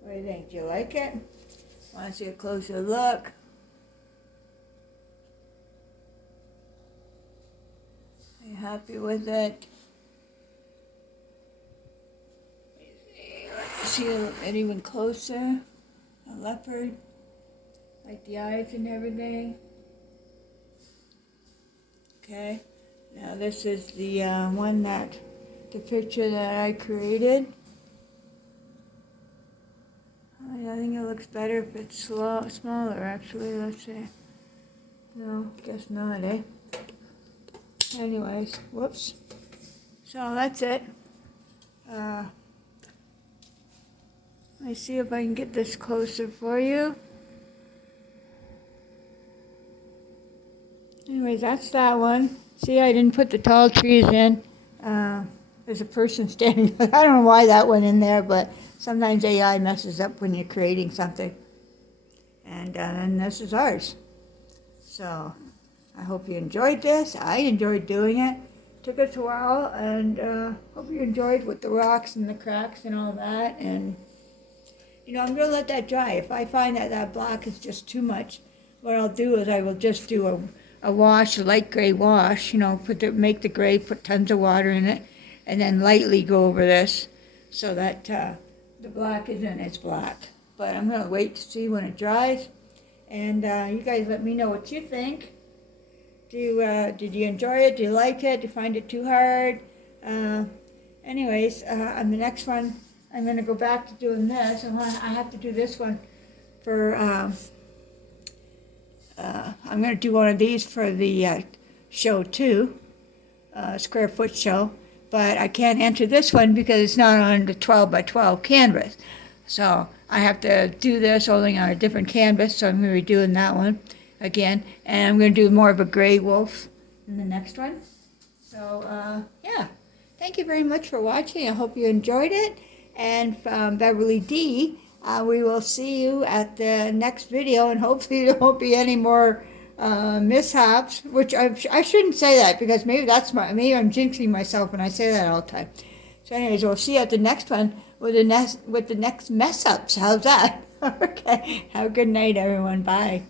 What do you think? Do you like it? Want to see a closer look? Are you happy with it? See it even closer? A leopard, like the eyes and everything. Okay, now this is the the picture that I created. I think it looks better if it's smaller, actually. Let's see. No, guess not, eh? Anyways, whoops. So that's it. Let me see if I can get this closer for you. Anyways, that's that one. See, I didn't put the tall trees in. There's a person standing. I don't know why that went in there, but sometimes AI messes up when you're creating something. And this is ours. So I hope you enjoyed this. I enjoyed doing it. Took us a while, and hope you enjoyed with the rocks and the cracks and all that. And you know, I'm going to let that dry. If I find that that black is just too much, what I'll do is I will just do a wash, a light gray wash, you know, make the gray, put tons of water in it, and then lightly go over this so that the black isn't as black. But I'm going to wait to see when it dries. And you guys let me know what you think. Did you enjoy it? Do you like it? Do you find it too hard? Anyways, on the next one, I'm going to go back to doing this. I have to do this one for, I'm going to do one of these for the show too, square foot show. But I can't enter this one because it's not on the 12 by 12 canvas. So I have to do this only on a different canvas, so I'm going to be doing that one again. And I'm going to do more of a gray wolf in the next one. So, yeah. Thank you very much for watching. I hope you enjoyed it. And from Beverly D, we will see you at the next video, and hopefully there won't be any more mishaps, which I shouldn't say that, because maybe maybe I'm jinxing myself when I say that all the time. So anyways, we'll see you at the next one with the next mess ups. How's that? Okay. Have a good night, everyone. Bye.